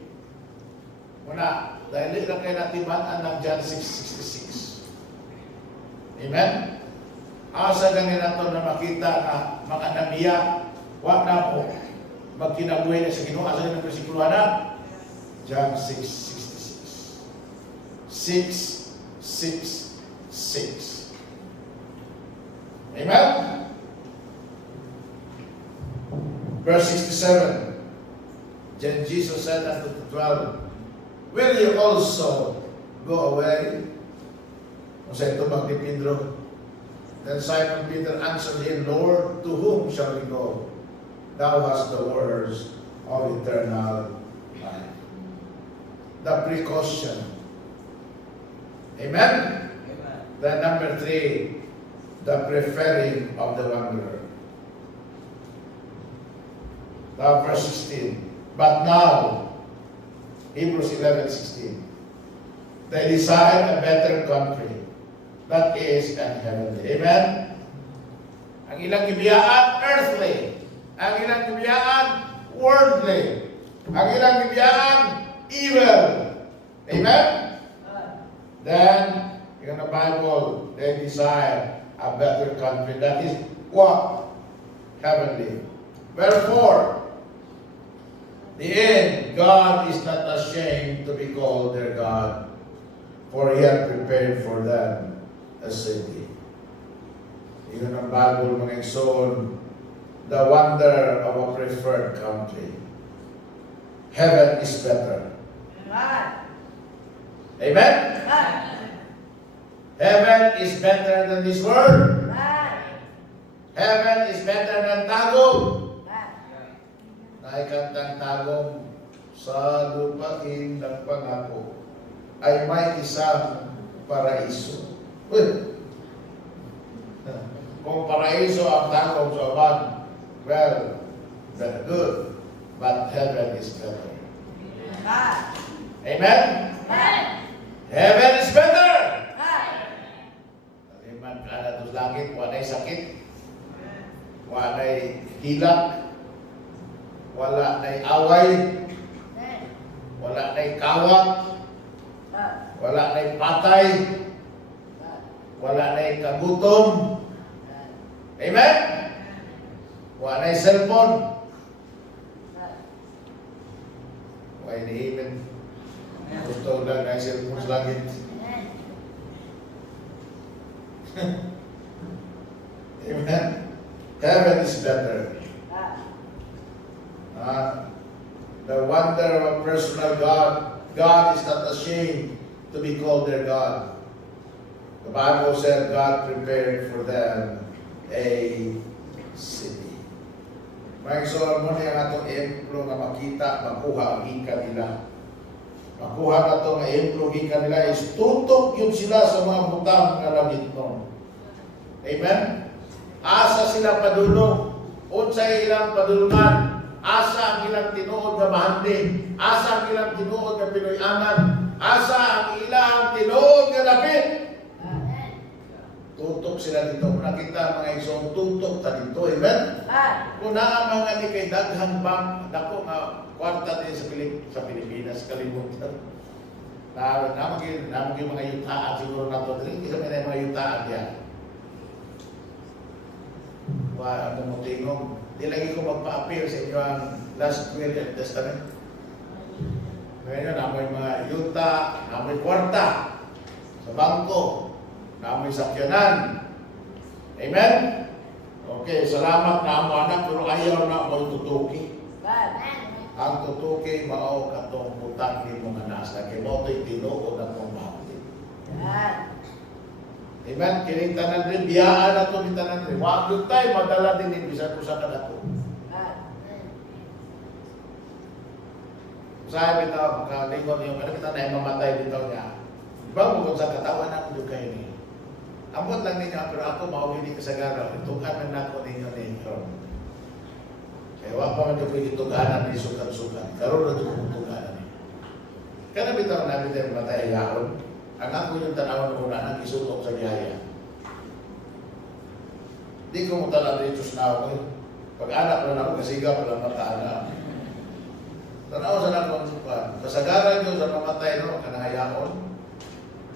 Muna, dahil hindi lang kayo natimaan ng John 6:66. Amen? Asa ganyan nato na makita na mga namiya, wag na po magkinabuhi na sa Ginoo. Asa ganyan ang versikulo na? John 6:66. 6:66. Amen? Verse 67. Then Jesus said unto the 12, will you also go away? O sa ito ni Pedro. Then Simon Peter answered him, Lord, to whom shall we go? Thou hast the words of eternal life. The precaution. Amen? Then number 3, the preferring of the wanderer. Now verse 16. But now, Hebrews 11:16, they desire a better country, that is an heavenly. Amen? Ang ilang gibiyaan, earthly. Ang ilang gibiyaan, worldly. Ang ilang gibiyaan, evil. Amen? Then, in the Bible, they desire a better country. That is what? Heavenly. Wherefore, the end, God is not ashamed to be called their God, for He had prepared for them a city. Yun ang Bible mga igsoon, the wonder of a preferred country. Heaven is better. Amen? Heaven is better than this world. Heaven is better than Tagum. Naikantang Tagum, sa lupain ng pangako ay may isang paraiso. Uy! Kung paraiso ang Tagum sa aman, well, very good. But heaven is better. Amen? Heaven is better! Aliman ka na sa langit, wala'y sakit, wala'y hilak, wala na'y away, wala na'y kawat, wala na'y patay, wala na'y kagutom. Amen? Wala na'y cellphone. Wala na'y gusto lang na'y cellphone sa langit. Amen? Heaven is better. The wonder of a personal God. God is not ashamed to be called their God. The Bible said God prepared for them a city. May so mo niya nga itong emplo nga makita, makuha ang hika nila. Makuha na itong emplo hika nila is tutok yun sila sa mga butang nga labit nun. Amen? Asa sila padulong. Unsay ilang padulungan. Asa ang ilang tinuod nga mahanding. Asa ang ilang tinuod nga pinoy-angan. Asa ang ilang tinuod nga lapit. Tutok sila dito. Nakita mga isong tutok ta dito. Amen? Kung na mga ni kay daghang bang dako nga kwarta din sa Pilipinas, kalimutan. Namag yung mga yutaan siguro na ito. Hindi sa mga yutaan yan. Ano mo tingong. Di lagi ko magpa-appeal sa inyo ang last will and testament. Ngayon, namoy mga yuta, namoy kwarta, sa bangko, namoy sakyanan. Amen? Okay, salamat na ang anak, pero ayaw na mo tutuki. Ang tutuki, mao katong utang ni mga nasa, kaya mo ito'y tinuod na itong bakit. Amen? Kining tanan rin, biyaan na ito ni tanan rin. Wag yung tayo, madala din yung bisa ko sa kanako. Sabi bitaw, makalingon yung ano kita na mamatay bitaw niya. Diba mo kung sa katawan ng duga ini? Ambot lang ninyo, pero ako mauwi kasagara. Itukan man ako ninyo ninyo. Kaya wag pa man ito ituganan ni sukat-sukat. Karoon na ito kung ituganan. Kaya bitaw namin tayo matay yaon. Ang ako yung tanawan ng una nang isutok sa biyaya. Di ko mo talaga dito sa ako. Pag-anak na ako, kasiga pala mataana. Tanaw sa nakong supan. Kasagaran nyo sa mamatay no, kanahayaon.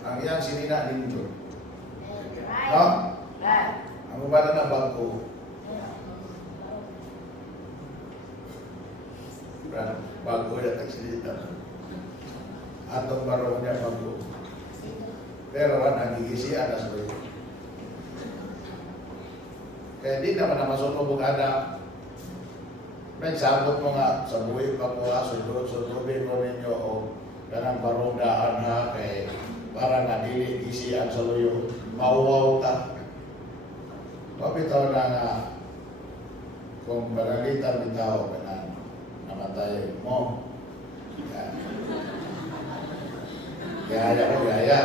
Ang iyang sinina ninyo. No? Ang umana na bangko. Bago yan nagsilita. Atong barong niya bangko. Pero nagigisian na sa iyo. Kaya di naman na masunog ang anak. May sabot mo nga, sa buhay pa po ha, sudod-sudodin mo ninyo o ganang barongdaan ha, kay para nga dili gisian sa luyo, mauwaw ta. Mapitaw na nga, kung baralitan bitaw, ganang namatay mo. Gaya ko, gaya.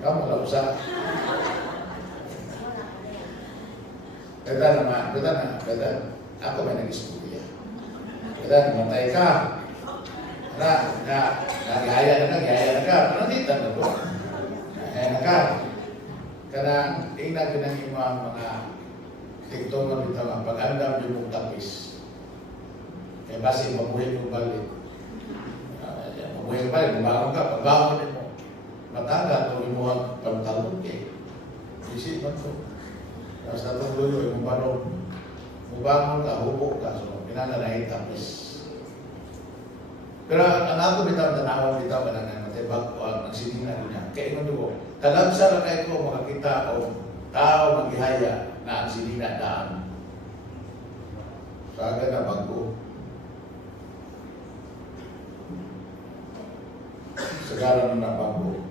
Kamu lang usah. Kata nama, kata ako may nag-istorya. Kata namatay ka. Gaya na ka. Nanditan na po. Gaya na ka. Kana, tingnan ko ng mga tigtong ng bitama. Pag-andam yung mong tapis. Kaya basi mabuhay mo balik. Mabuhay mo balik. Mabangon ka. Pagbangon mo. Matanda ito yung mga pantalon eh. Isip man ko. Tapos natong luyo yung banong. Mubangon ka, hubok ka. So, pinananahin tapos. Pero ang ako bitaw, tanawan bitaw, Natay bago ang sinina niya. Kaya ino dugo, kalabsa na kayo ko makakita o tao maghihaya na ang sinina daan. Saga na bago. Segala na bago.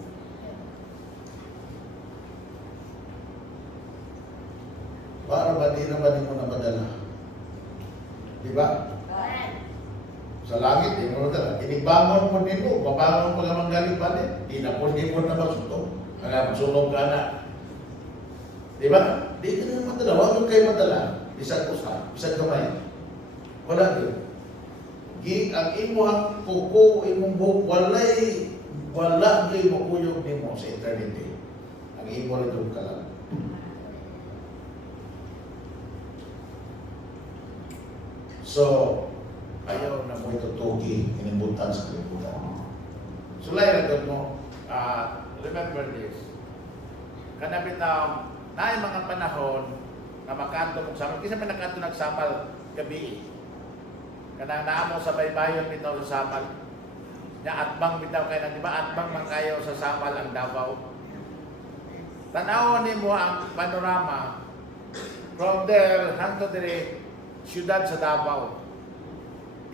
Para ba di naman mo na madala? Di ba? Sa langit, di mo na. Inibangon mo din mo, babangon mo naman galing pa din. Di na po, di mo na magsunog. Kaya magsunog ka na. Di ba? Di ka na madala. Huwag mo kayo madala. Isang kusa, isang kamay. Wala din. Ang imuhang kuko, imong buhok, wala kayo makuyog ni mo sa eternity. Ang imo rin doon ka lang. So, ayaw na mo itutugi, inimbutan sa kalibutan. So, layo na mo, remember this. Kanabit na mga panahon na makanto mong samal. Kasi man nakanto nagsamal gabi. Kanang naamo sa baybayon bitaw sa samal. Nya atbang bitaw kayo na, di ba? Atbang man kayo sa samal ang Davao. Tanawon nimo ang panorama from there hangtod diri siyudad sa Davao.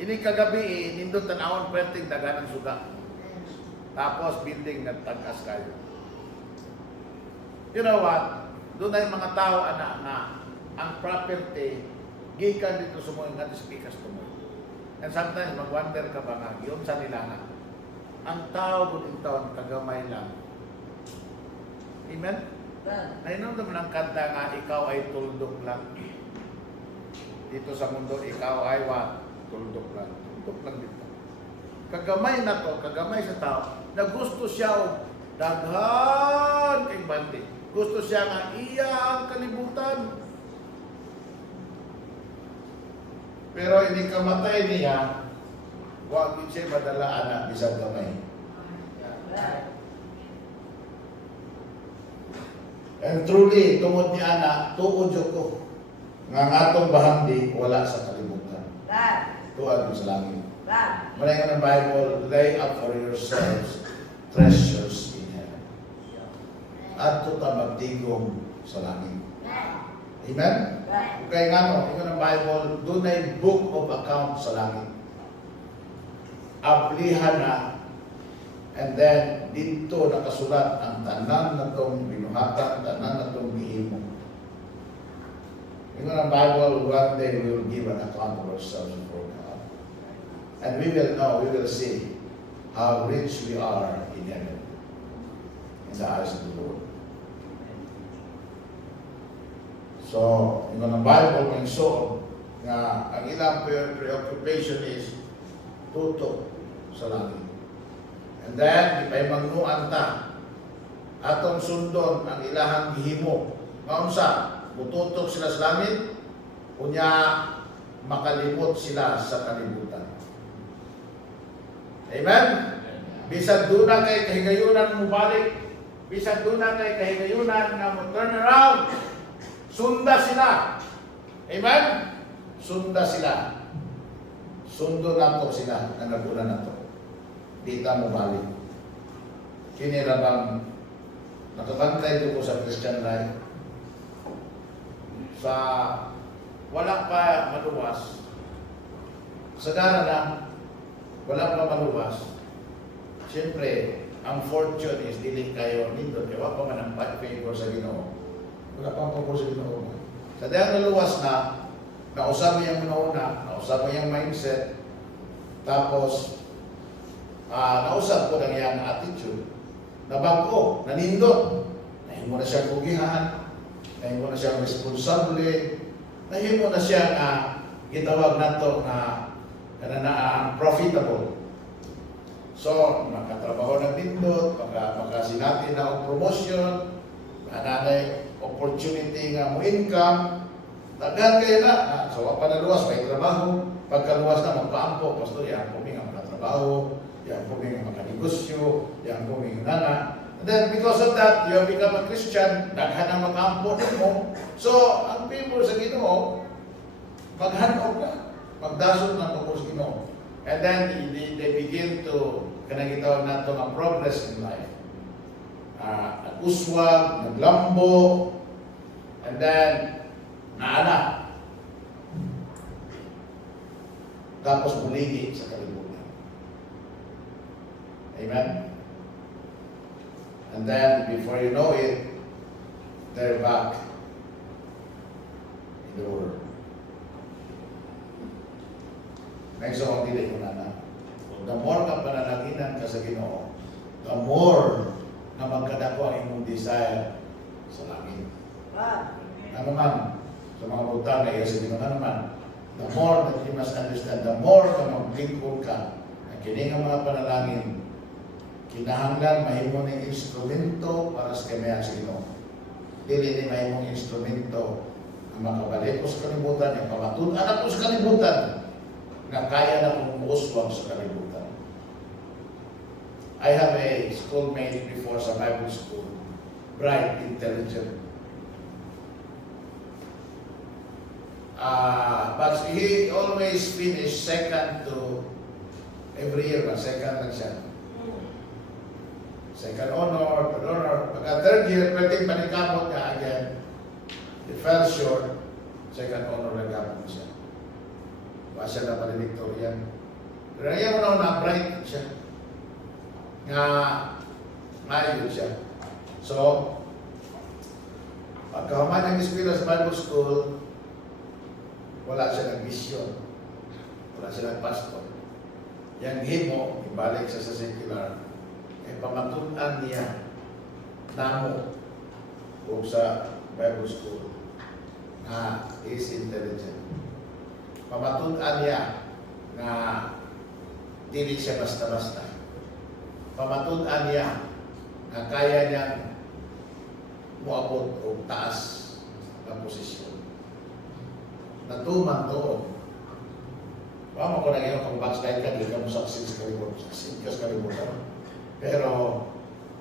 Ini kagabi, nindot tanawon perting daganang suga. Tapos building na tagas kayo. You know what? Doon ay mga tao na ang property gikan dito sa mga nga speakers to mo. And sometimes mag-wonder ka ba nga, yun sa nila na ang tao kung taon kagamay lang. Amen? Nainom naman ang kanta nga, ikaw ay tuldok lang. Dito sa mundo, ikaw ay what? Tuldok lang. Tuldok lang dito. Kagamay na to, kagamay sa tao, na gusto siya o daghan kay bandi. Gusto siya nga iya ang kalibutan. Pero hindi kamatay niya, huwag din siya madala anak bisag kamay. And truly, tungod ni anak, tuod ko. Nga atong bahandi, wala sa kalibutan. Tuad mo sa langit. Malay ka ng Bible, lay up for yourselves treasures in heaven. At tuta magtigong sa langit. Amen? Kaya nga no, ito ng Bible, doon ay book of account sa langit. Ablihan na. And then, dito nakasulat ang tanan na itong binuhatan, tanan na itong gihimo. Ito ng Bible, one day we will give an account of ourselves before God. And we will know, we will see how rich we are in heaven, in the eyes of the Lord. So, ito ng Bible, may so, nga ang ilang preoccupation is tutok sa langit. And then, ipay magnuan ta. Atong sundon ang ilahang gihimo. Ngaunsa, mututok sila sa langit, kunya makalimot sila sa kalibutan. Amen? Bisag doon na kay kahigayunan mo balik, bisag doon na kay kahigayunan nga mo turn around, sunda sila. Amen? Sunda sila. Sundo na to sila, ang naguna na to. Dita mo balik. Kinirabang nakabantay ko sa Christian life. Sa wala pa maluwas, sagara lang, wala pa maluwas. Siyempre, ang fortune is dili kayo nindot. Kaya pa man ang favor sa Ginoo. Wala pang favor sa Ginoo. Sa dahang naluwas na, nausap mo yung una, nausap mo yung mindset, tapos, nausap ko ng iyang attitude, nabago, nanindot, nahimo na siyang kugihan, nahimo na siyang responsable, nahimo na siyang gitawag na ito na profitable. So, makatrabaho ng nindot, makasinati na ang promotion, nanay opportunity nga mo income, daghan kayo na, so pa naluwas, may trabaho, pagkaluwas na magpaampo, pastor, yan po may trabaho, yan po may makanegosyo, yan po may nana. And then because of that, you have become a Christian, daghan ang mag-ampo mo. So, ang people sa Ginoo, maghanap ka, magdasot ng pagpapos Ginoo. And then they begin to kanang gitawag nato nga progress in life. Nag-uswag, naglambo, and then naanak. Tapos buligi sa kalibutan. Amen? And then, before you know it, they're back in the world. Next song, dili ko na. The more ka panalaginan ka sa Ginoo, the more na magkadako ang imong desire sa langit. Ano man, sa mga butang na iya sa Ginoo, ano man, the more that you must understand, the more na maglingkod ka, na kini nga mga panalangin, kinahanglan mahimo ng instrumento para sa kamayan sa Ginoo. Dili ni mahimong instrumento ang makabalikos sa kalibutan, yung pamatunan ako sa kalibutan, na kaya na kong muuswag sa kalibutan. I have a schoolmate before sa Bible school, bright, intelligent. But he always finished second to every year, second lang siya. Second honor, third honor. Pagka third year, pwedeng panikamot ka again. He fell short, second honor lang gamot siya. Ba siya na valedictorian. Pero ngayon mo na bright siya. Ngayon siya. So, pagkahuman ng eskwela sa Bible school, wala siya nag-mission. Wala siya nag-pastor. Yang himo, ibalik siya sa secular, ay pamatunan niya namo o sa Bible school na is intelligent. Pamatunan niya na dili siya basta-basta. Pamatunan niya na kaya niyang muabot o taas na posisyon. Natuman doon. Wala mo ko na ngayon kung backslide ka, hindi ka mo succeed sa kalimutan. Succeed ka sa kalimutan. Pero,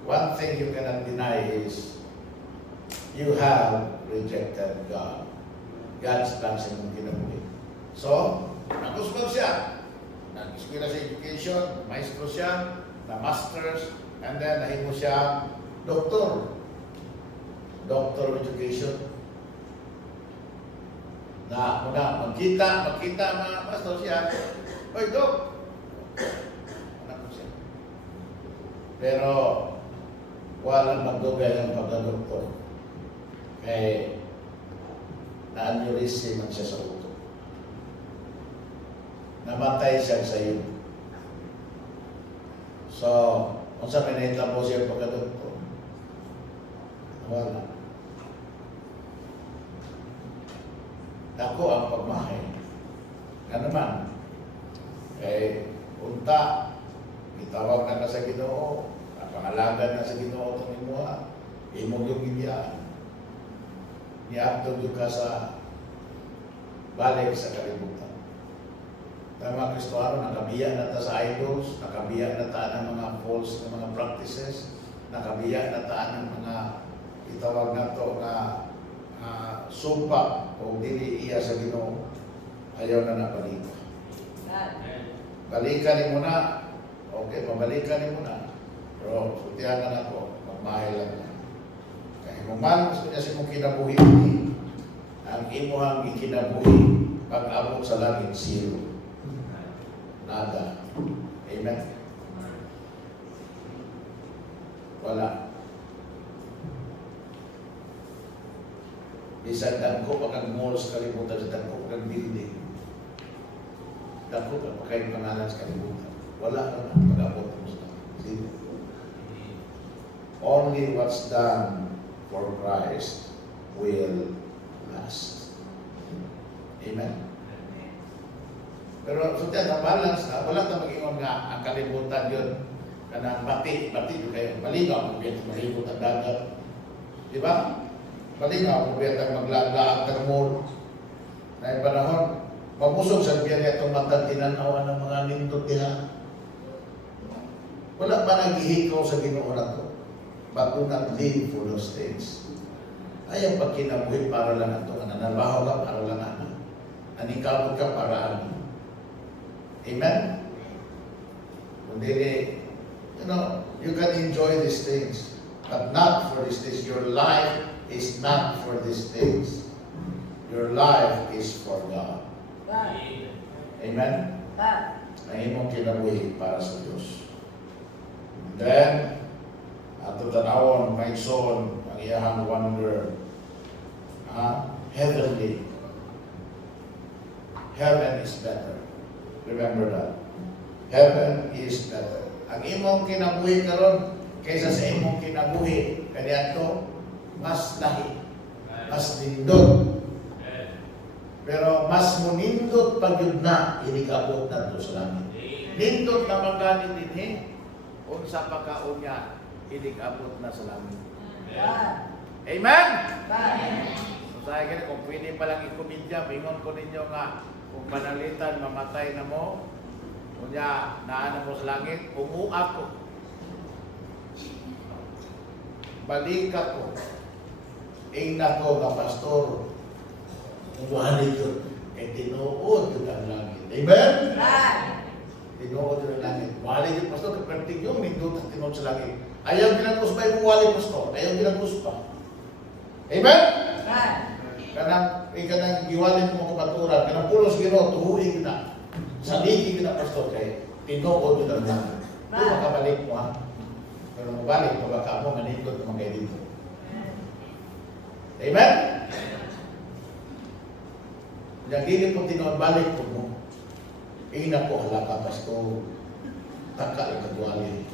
one thing you cannot deny is, you have rejected God. God's plans in mong kinabuhi. So, nag-usbag siya. Nag-eskwela sa education, maestro siya, na-masters, and then nahimo siya doktor. Doctor of education. Na muna, magkita mga pastor siya. Hoy, Dok! Anak ko siya. Pero, walang magdugay ng pagka-doktor. Kaya, na-aneurysm man siya sa ulo. Namatay siya sa iyo. So, kung sa pinahita po siya pagka-doktor, wala. Ako ang pagmahay. Ano man? Eh, unta, itawag na ka sa Ginoo, napangalagan na sa Ginoo itong imuha, imong yung ibiyaan. Niaptog yung ka sa balik sa kalibutan. Ang mga Kristohano, nakabiya na ta sa idols, nakabiya na ta ng mga false na mga practices, nakabiya na ta ng mga itawag na to na sumpa o dili iya sa Ginoo, ayaw na nabalik. Balikan ni mo na, okay, pabalikan ni mo na. Pero, sutihan na ako, magmahal lang na. Kaya man, gusto niya si mong kinabuhi, ang imuhang ikinabuhi, pag-abot sa langit, zero. Nada. Amen? Wala. Bisan dangko pa kang mall sa kalibutan, sa dangko pa kang building. Dangko pa kayong pangalan sa kalibutan. Wala na pag-abot mo sa zero. Only what's done for Christ will last. Amen? Pero so na balance na, wala na mag-ingon nga ang kalibutan yun. Kanang bati yun kayo. Malinaw kung biyat malibot ang dagat. Di ba? Malinaw kung biyat ang maglagaan ng mall. Na yung panahon, mabusog sa biyat itong matang tinanawan ng mga nindot niya. Wala pa naghihikaw sa Ginoo na to. But do not live for those things. Ay, ang pagkinabuhi para lang ito. Nananabaho ka para lang ano. Nanikabot ka para ano. Amen? Kung dili, you can enjoy these things, but not for these things. Your life is not for these things. Your life is for God. Amen? Ang imong kinabuhi para sa Diyos. And then, ato tanawon, may son, ang iyahang wonder, heavenly. Heaven is better. Remember that. Heaven is better. Ang imong kinabuhi karon kaysa sa imong kinabuhi kaniadto mas lahi, mas nindot. Pero mas munindot pag yun na inikabot na ito sa langit. Nindot na magaling din eh. Unsa pagkaunya inikabot na sa langit. Amen? So sabi ka kung pwede palang ikomedya, mingon ko ninyo nga kung panalitan, mamatay na mo, kunya naano mo sa langit, umuak ko. Balik ako. Ingna ko nga pastor. Umuhali yun. Tinuod yun ang langit. Amen? Tinuod yun ang langit. Wali yun pastor, kapag yung nindot at tinuod sa langit. Ayaw ginagos pa yung wali pastor. Ayaw ginagos pa. Amen? Kanang giwalin mo kapaturan, kanang pulos gino, tuhuin na. Saligi na pastor kay tinuod yun ang langit. Kung makabalik mo ha. Pero mabalik, pagka mo, manindot naman kayo dito. Amen? Yang dili po tinuod balik po mo. Ina po halaka pastor. Taka ikadwali.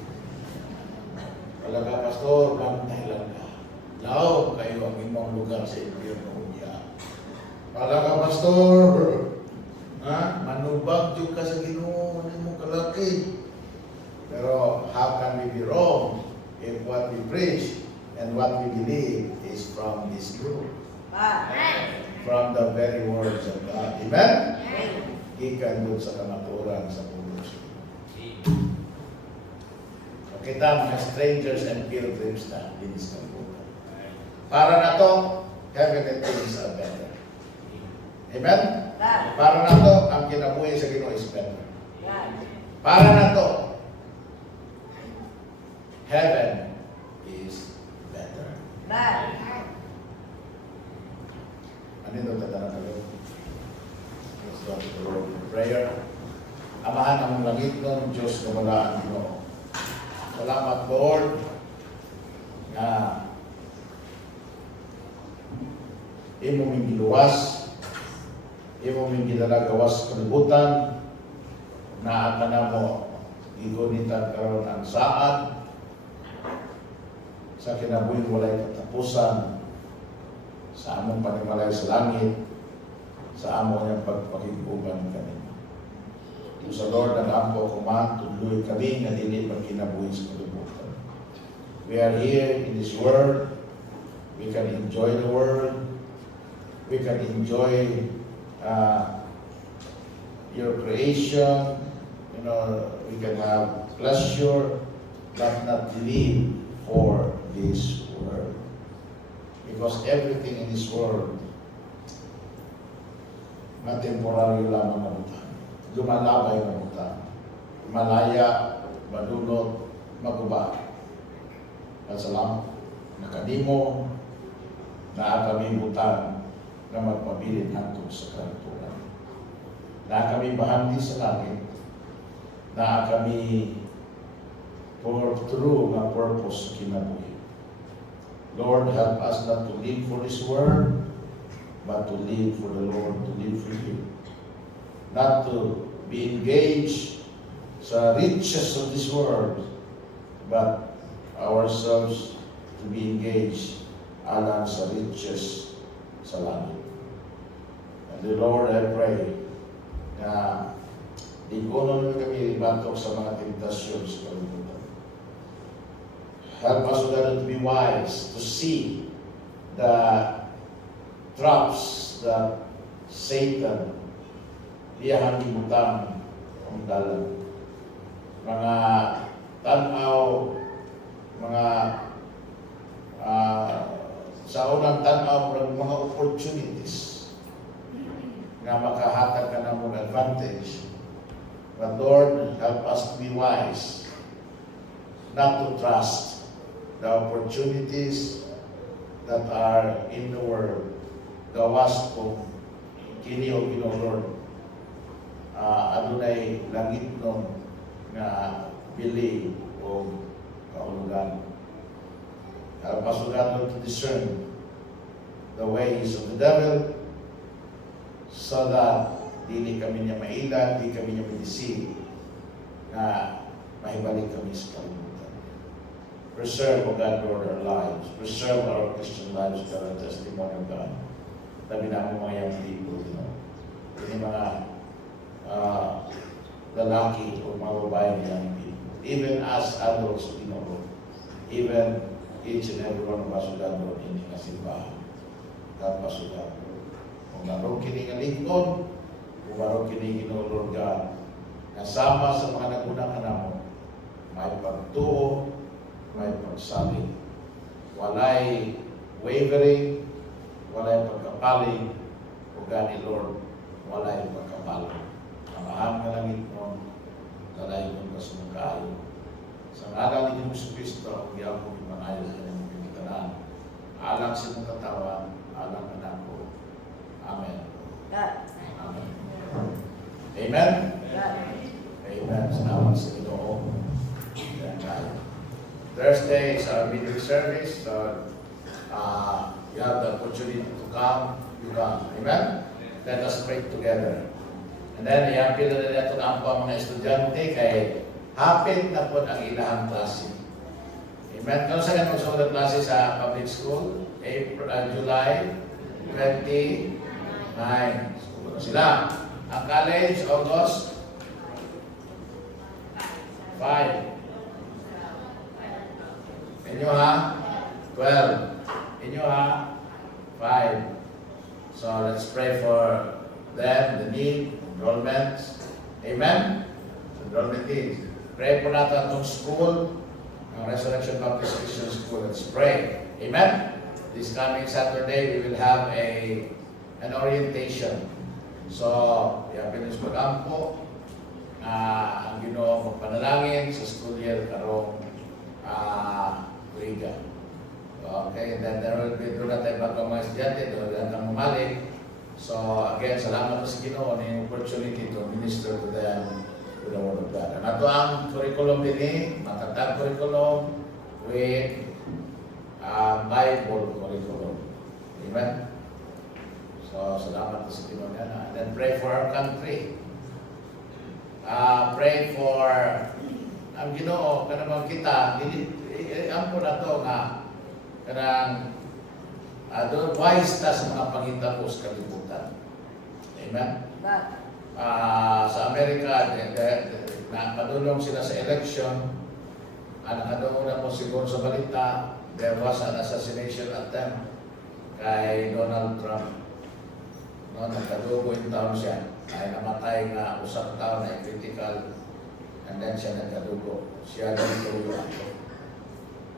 Halaka pastor, bantay lang ka. Lao kayo ang imong lugar sa impyerno niya. Halaka pastor. Manubag jud ka sa Ginoo nimo kalaki. Pero how can we be wrong if what we preach and what we believe is from this truth? From the very words of God. Amen? Ikan doon sa kamaturan sa pulos. Kita mga strangers and pilgrims na dinis ng buka. Para na to, heaven and things are better. Amen? Para na to, ang kinabuhi sa Ginoo is better. Para na to, heaven is better. Ano ito tatanang kayo? Let's go to the Lord in prayer. Amahan ang langit nun, Diyos kamalaan Ginoo. Salamat Lord na imo ming giluwas, imo ming gilalagawas kalibutan, na ata na mo igunitan karon ang saad sa kinabuhi walay katapusan sa among panimalay sa langit, sa among yung pagpakiguban kanina. Ito sa Lord, nag-ampo kumaan, tuloy kami nga dili pagkinabuhi sa kalibutan. We are here in this world. We can enjoy the world. We can enjoy your creation. We can have pleasure, but not live for this world. Because everything in this world, na temporary lamang na butang. Lumalabay na butang. Malaya, madunot, maguba. At salamat, nakadimo, na kami butang na magpabilin hangtod sa karanturan. Na kami bahandi sa langit, na kami for true na purpose kinabuhi. Lord, help us not to live for this world, but to live for the Lord, to live for you. Not to be engaged sa riches of this world, but ourselves to be engaged alang sa riches sa langit. And the Lord, I pray na di ko naman kami batok sa mga tentasyon sa kalimutan. Help us, God, to be wise, to see the traps that Satan iyahang ibutang ang dalan. Mga tanaw, mga sa unang tanaw, mga opportunities na makahatag ka ng mga advantage. But Lord, help us to be wise not to trust the opportunities that are in the world. Gawas kung kini o Ginoo Lord. Adunay langit nun nga bili o kahulugan. Pasugan to discern the ways of the devil so that dili kami niya mailan, di kami niya madisig na mahibalik kami sa kalimutan. Preserve, O God, Lord, our lives. Preserve our Christian lives, God, our testimony of God. Sabi namin mga young people, yung mga lalaki o mga babae ng young people. Even as adults, even each and every one of us, God, Lord, hindi nga simbahan. God, pasugan, Lord. Kung naroon kini nga lingkod, kung naroon kini Lord God, kasama sa mga nagunang kanamo, may pagtuo, may pagsabi. Walay wavering, walay pagkapaling, o gani Lord, walay pagkapaling. Amahan ka langit mo, lalay mo kasunong kaayo. Sa ngalan ni Jesus Cristo, ang iyang kong ipanayo sa kanyang pagkitanan. Alang sa mong katawan, alang anak ko. Amen. Amen. Amen? Amen. Salamat sa Ginoo. Thursday is our midweek service, so you have the opportunity to come, you come. Amen? Let us pray together. And then, i-appeal na nila ito ang mga estudyante kay hapit na po ang ilahang klase. Amen? Kung saan yung magsunod ng klase sa public school? July 29. School na sila. Ang college, August 5. Inyo ha? 12. Inyo ha? 5. So let's pray for them, the need, enrollments. Amen? Enrollment needs. Pray po natin itong school, ang Resurrection Baptist Christian School. Let's pray. Amen? This coming Saturday, we will have an orientation. So, i-apilis mag-ampo, ang Ginoo magpanalangin sa school year karong Riga. Okay, and then there will be doon natin bago mga estudyante, doon natin mamalik. So, again, salamat sa Ginoo ng opportunity to minister to them with the Word of God. And ito ang curriculum din, matatag curriculum with Bible curriculum. Amen? So, salamat sa Ginoo niya. And then pray for our country. Pray for ang Ginoo kanang kita ampo na to nga kanang doon wise ta sa mga pangitabo sa kalibutan. Amen. Sa Amerika nakadulong sila sa election. Nakadulong na po siguro sa balita, there was an assassination attempt kay Donald Trump. No, nagkadugo yung taon siya. Ay namatay nga usap taon na critical. And then siya nagkadugo. Siya nagkadugo.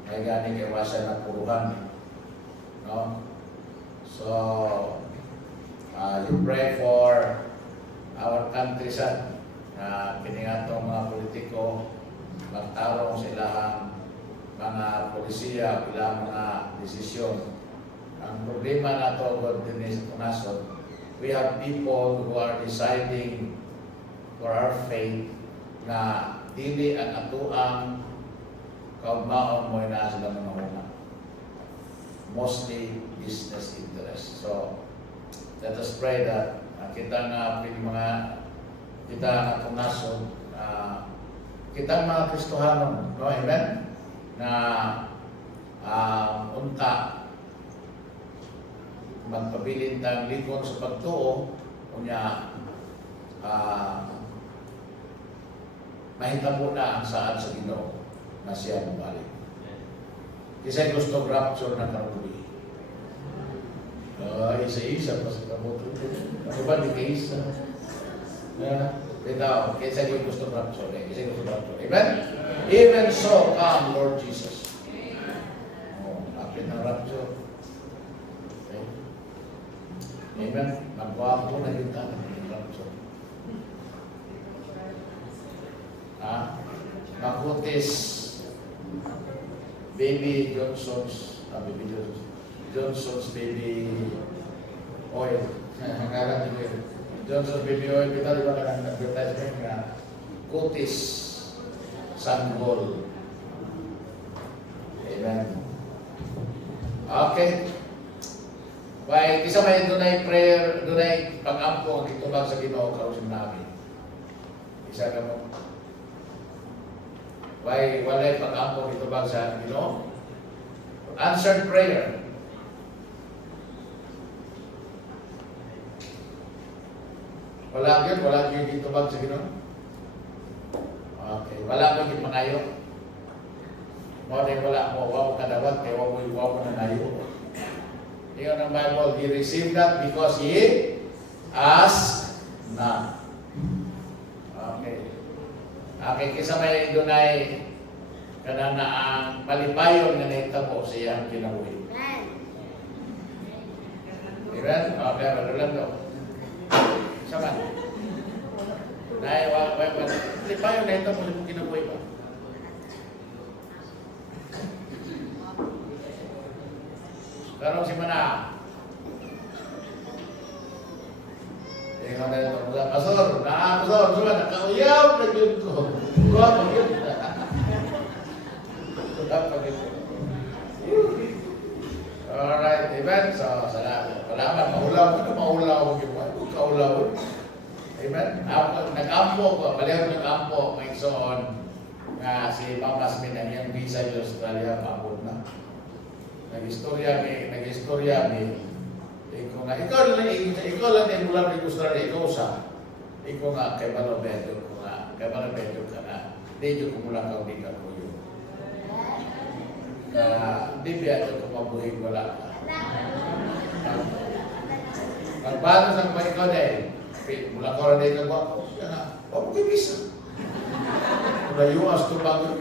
May gani kay wasa na puruhan. No? So, you pray for our country sa kiningatong mga politiko magtarong sa ilang mga polisiya, ilang mga desisyon. Ang problema na ito, God din sa tunasod, we have people who are deciding for our faith na dili ang atuang kaugmaon mo na sila mga mostly business interest. So, let us pray that kita nga kita nga tunasod, kita mga Kristohanon, no? Amen? Na unta magpabilin tang likod sa pagtuo kunya mahitabo na ang saad sa Ginoo na siya bumalik. Kasi gusto rapture na karuli. Isa-isa pa sa kabuto. Ano ba di kaisa? Bitaw, kaysa gusto rapture. Kasi gusto rapture. Amen? Even so, come Lord Jesus. Kapit ng rapture. Okay? Amen? Magwapo na yung tanong ng rapture. Makutis baby Johnson's baby oil. Ngalan nyo yun. Johnson's baby oil, kita di ba nag-advertisement nga Kutis Sanggol. Amen. Okay. Why, kisa may dunay prayer, dunay pag-ampo ang itubag sa Ginoo karon namin. Isa ka mo. Why, walay pag-ampo ang itubag sa Ginoo? Answered prayer. Wala yun itubag sa Ginoo. Okay, wala mo yung manayo. Wala mo, wow kadawat, kaya wow nanayo. Tingnan ng Bible, he received that because he asked not. Okay. Okay, kisa may dunay kanana ang palipayon nga nahitabo sa iyang kinabuhi. Amen? Okay, Rolando. Sama. Palipayon nahitabo sa iyang kinabuhi ba? Karong si Mana. Tingnan natin ito. Pastor, suman, nakauyaw na yun ko. Kuha pa yun. Alright, amen. So, salamat. Maulaw. Kaulaw. Amen. Nag-ampo ko. Palihog nag-ampo. May soon nga si Mama Smith ang iyang visa sa Australia. Paabot na. Nag-istorya mi. Ikaw lang din mula ng Australia, ikaw sa. Ikaw nga kay Manobedo ka na. Hindi ko mula ka, hindi ka ko yun. Hindi biya ito kumabuhin, wala ka. Pagbano sa mga ikaw dahil, mula ko rin ikaw ako, huwag mo kibisa. Mula yung as bago.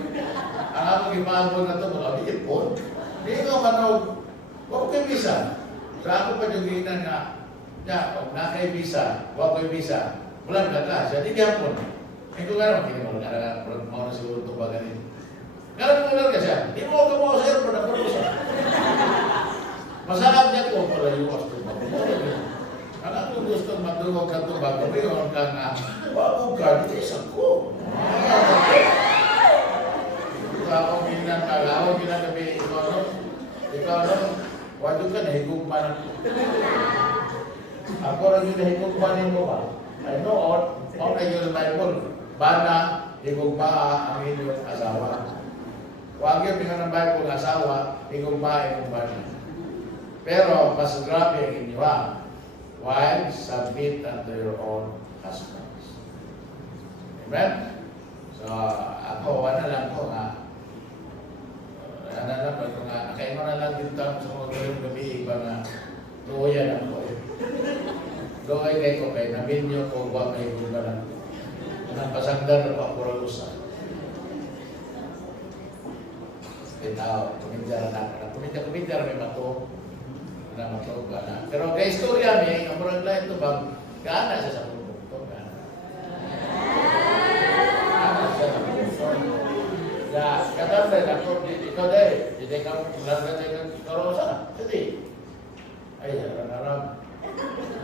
Ang among imabon na ito, mula di ipon. Hindi ko manog, huwag kayo visa. Sa ako pa yung ginan nga, pag nakay visa, huwag kayo visa, walang gata, siya di gapon. Eh kung gano'n, hindi mo lang, mauna siguro ito ba ganin. Gano'n mo lang ka siya, di mo ka mo sa airport, ako mo siya. Masakap niya ko, pala yung was ito ba. Ang ako gusto matulog ka ito ba, kumiyon ka nga, wag ka, di isang ko. Ako ginagabi, ikaw wado ka nahigugman. Ako rin yung nahigugmanin mo ba? I know all na yung Bible. Bana, higugma ang inyong asawa. Huwag yung pingan ng Bible ng asawa, higugma. Pero, mas grabe ang inyong. Wives, submit unto your own husbands. Amen? So, ako, wala lang ko nga. Nakaima na lang dito sa mga gawing gabi, iba nga tuoyan ako eh. Doay kay ko kay namin nyo ko huwag may iba lang. Ang pasagdan na pa pura lusa. Ito, kumindara na. Kumindara may mato. Na mato ba na. Pero kay istorya may, ang murag lang ito bang, gaana siya sa pulpok ito, gaana. Gaana siya sa pulpok. Ya, katanda ako ikaw dahil, hindi ka lang na karoon sana. Jadi, ay, aram.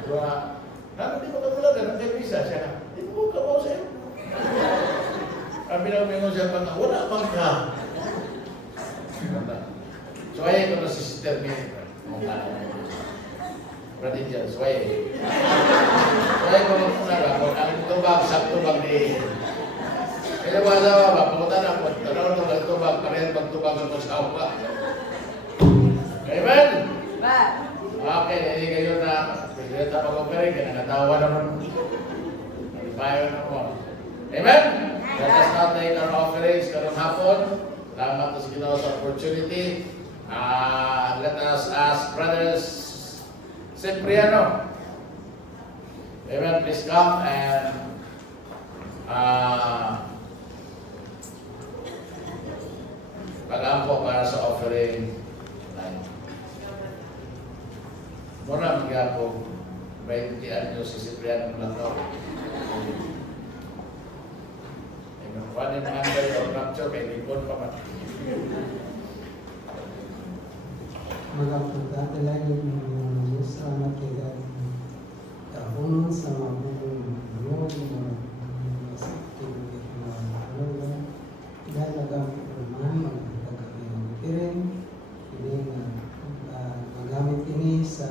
Diba, hindi mo katulaga, hindi bisa siya. Hindi mo ka mo sa'yo. Ang pinag-mingon siya pa, wala bang ka? So, ay, ito na si Sister Mary. Berarti dyan, so ay. So ay, kung ang tubag, sabtubag ni kaya ba asawa ba? Pakutan ako, tanong ito nagtubag, parehang magtubag ang mag-asawa. Amen? Okay, hindi kayo na pinilita pag-opere, kaya nakatawa naman. Nalipayo naman. Amen? Let us now take our offerings karong hapon. Salamat sa Ginoo sa opportunity. Let us ask Brothers Cipriano. Amen, please come and pag-ampo para sa offering. Muna mag-apo, 20 anyos si Cipriano Malato. Amen. One in under your rapture, may lipon pa man. magapunta talaga ng Diyos. Salamat kay God. Kahapon sa mga buong mga sakit mga dahil nagkaman magkakabi ng piring. Hindi magamit ini sa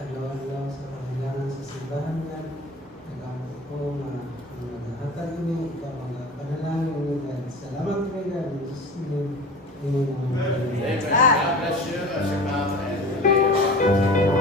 alaw-alaw sa pangailangan sa simbahan God. Nagamit ko naghahatag ini, ikaw panalangin ini God. Salamat kay God. In Jesus' name, amen. Amen. God bless you as you come and lay your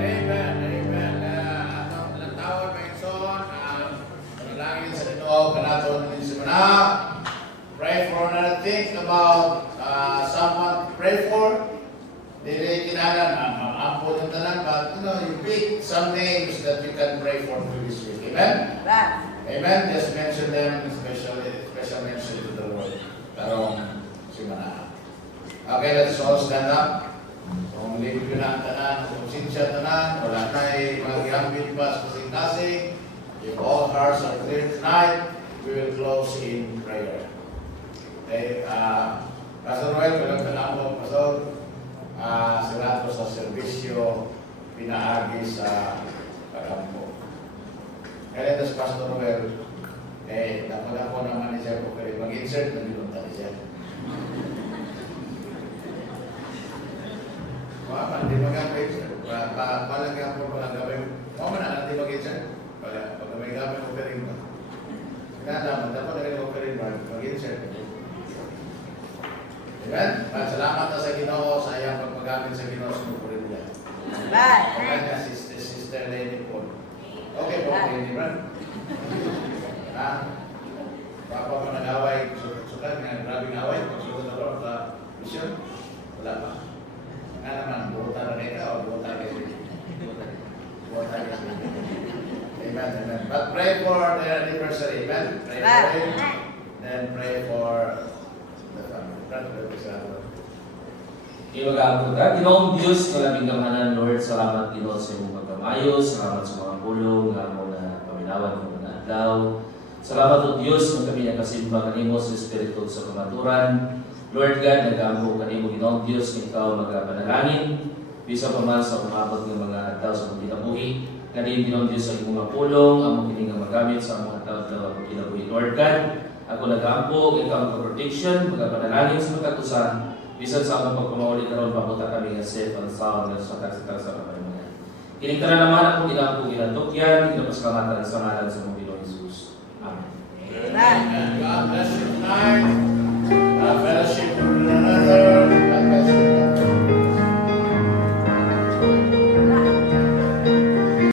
Amen, amen. Atong lantawan may son, panalangin sa Ginoo kanaton din simana. Pray for another thing about someone to pray for. Dili kinahanglan mamampo yung tanan, but you pick some names that you can pray for this week. Amen? Amen. Just mention them, especially special mention to the Lord. Karong simana. Okay, let's all stand up. Kung libre ko na ang tanan, kung sinsya tanan, wala na mag-iambit pa sa kasing-kasing. If all hearts are clear tonight, we will close in prayer. Okay, Pastor Noel, walang kalambo, Pastor. Sila ko sa serbisyo, pinaagi sa kalambo. Kaya ito si Pastor Noel, dapat ako naman ni Sir Pukari, mag-insert na nilunta ni Sir. Hindi mag-gawin, palang gawin mo palang gawin. Mga man, hindi mag-insert. Pag may gawin mo pa rin ba? Kaya dapat na rin mo pa rin ba? Mag-insert. Amen? Salamat na sa Ginoo sa iyang pagpagamit sa Ginoo sa Nukurin niya. Okay na, Sister Lenny Paul. Okay po, Lenny Brand. Papa mo nag-away, sukat nga, grabing away, pagsukat na Lord sa mission. Wala pa. Nga naman, buta na kayo o buta kayo. Buta kayo. Amen, amen. But pray for their anniversary, amen? Pray for him, then pray for the family. Iwagapon ka. Ginoong Diyos, kalabing kamahanan, Lord, salamat Ginoo sa imong pagkamayo, salamat sa mga pulong, nga mo na paminawan ng mga adlaw. Salamat o Diyos, kung kami nakasimba kanimo sa Espiritu sa kamaturan. Lord God, nag-aampo kanimo Ginoong Diyos, ikaw magpanalangin, bisa pa man sa umabot ng mga adlaw sa mga kinabuhi. Kanino Ginoong Diyos sa imong mga pulong, among kiningang magamit sa mga adlaw sa kinabuhi. Lord God, ako nag-aampo, ikaw ang protection, magpanalangin sa matatusan, bisan sa among pagpamaulit karon papunta kami nga safe and sound sa tagsitag sa kapalimangan. Kining naman ako ginampo ginatokyan, ginapasalamatan sa ngalan sa Panginoon Jesus. Amen. Amen. God bless you tonight. Fellowship with one another.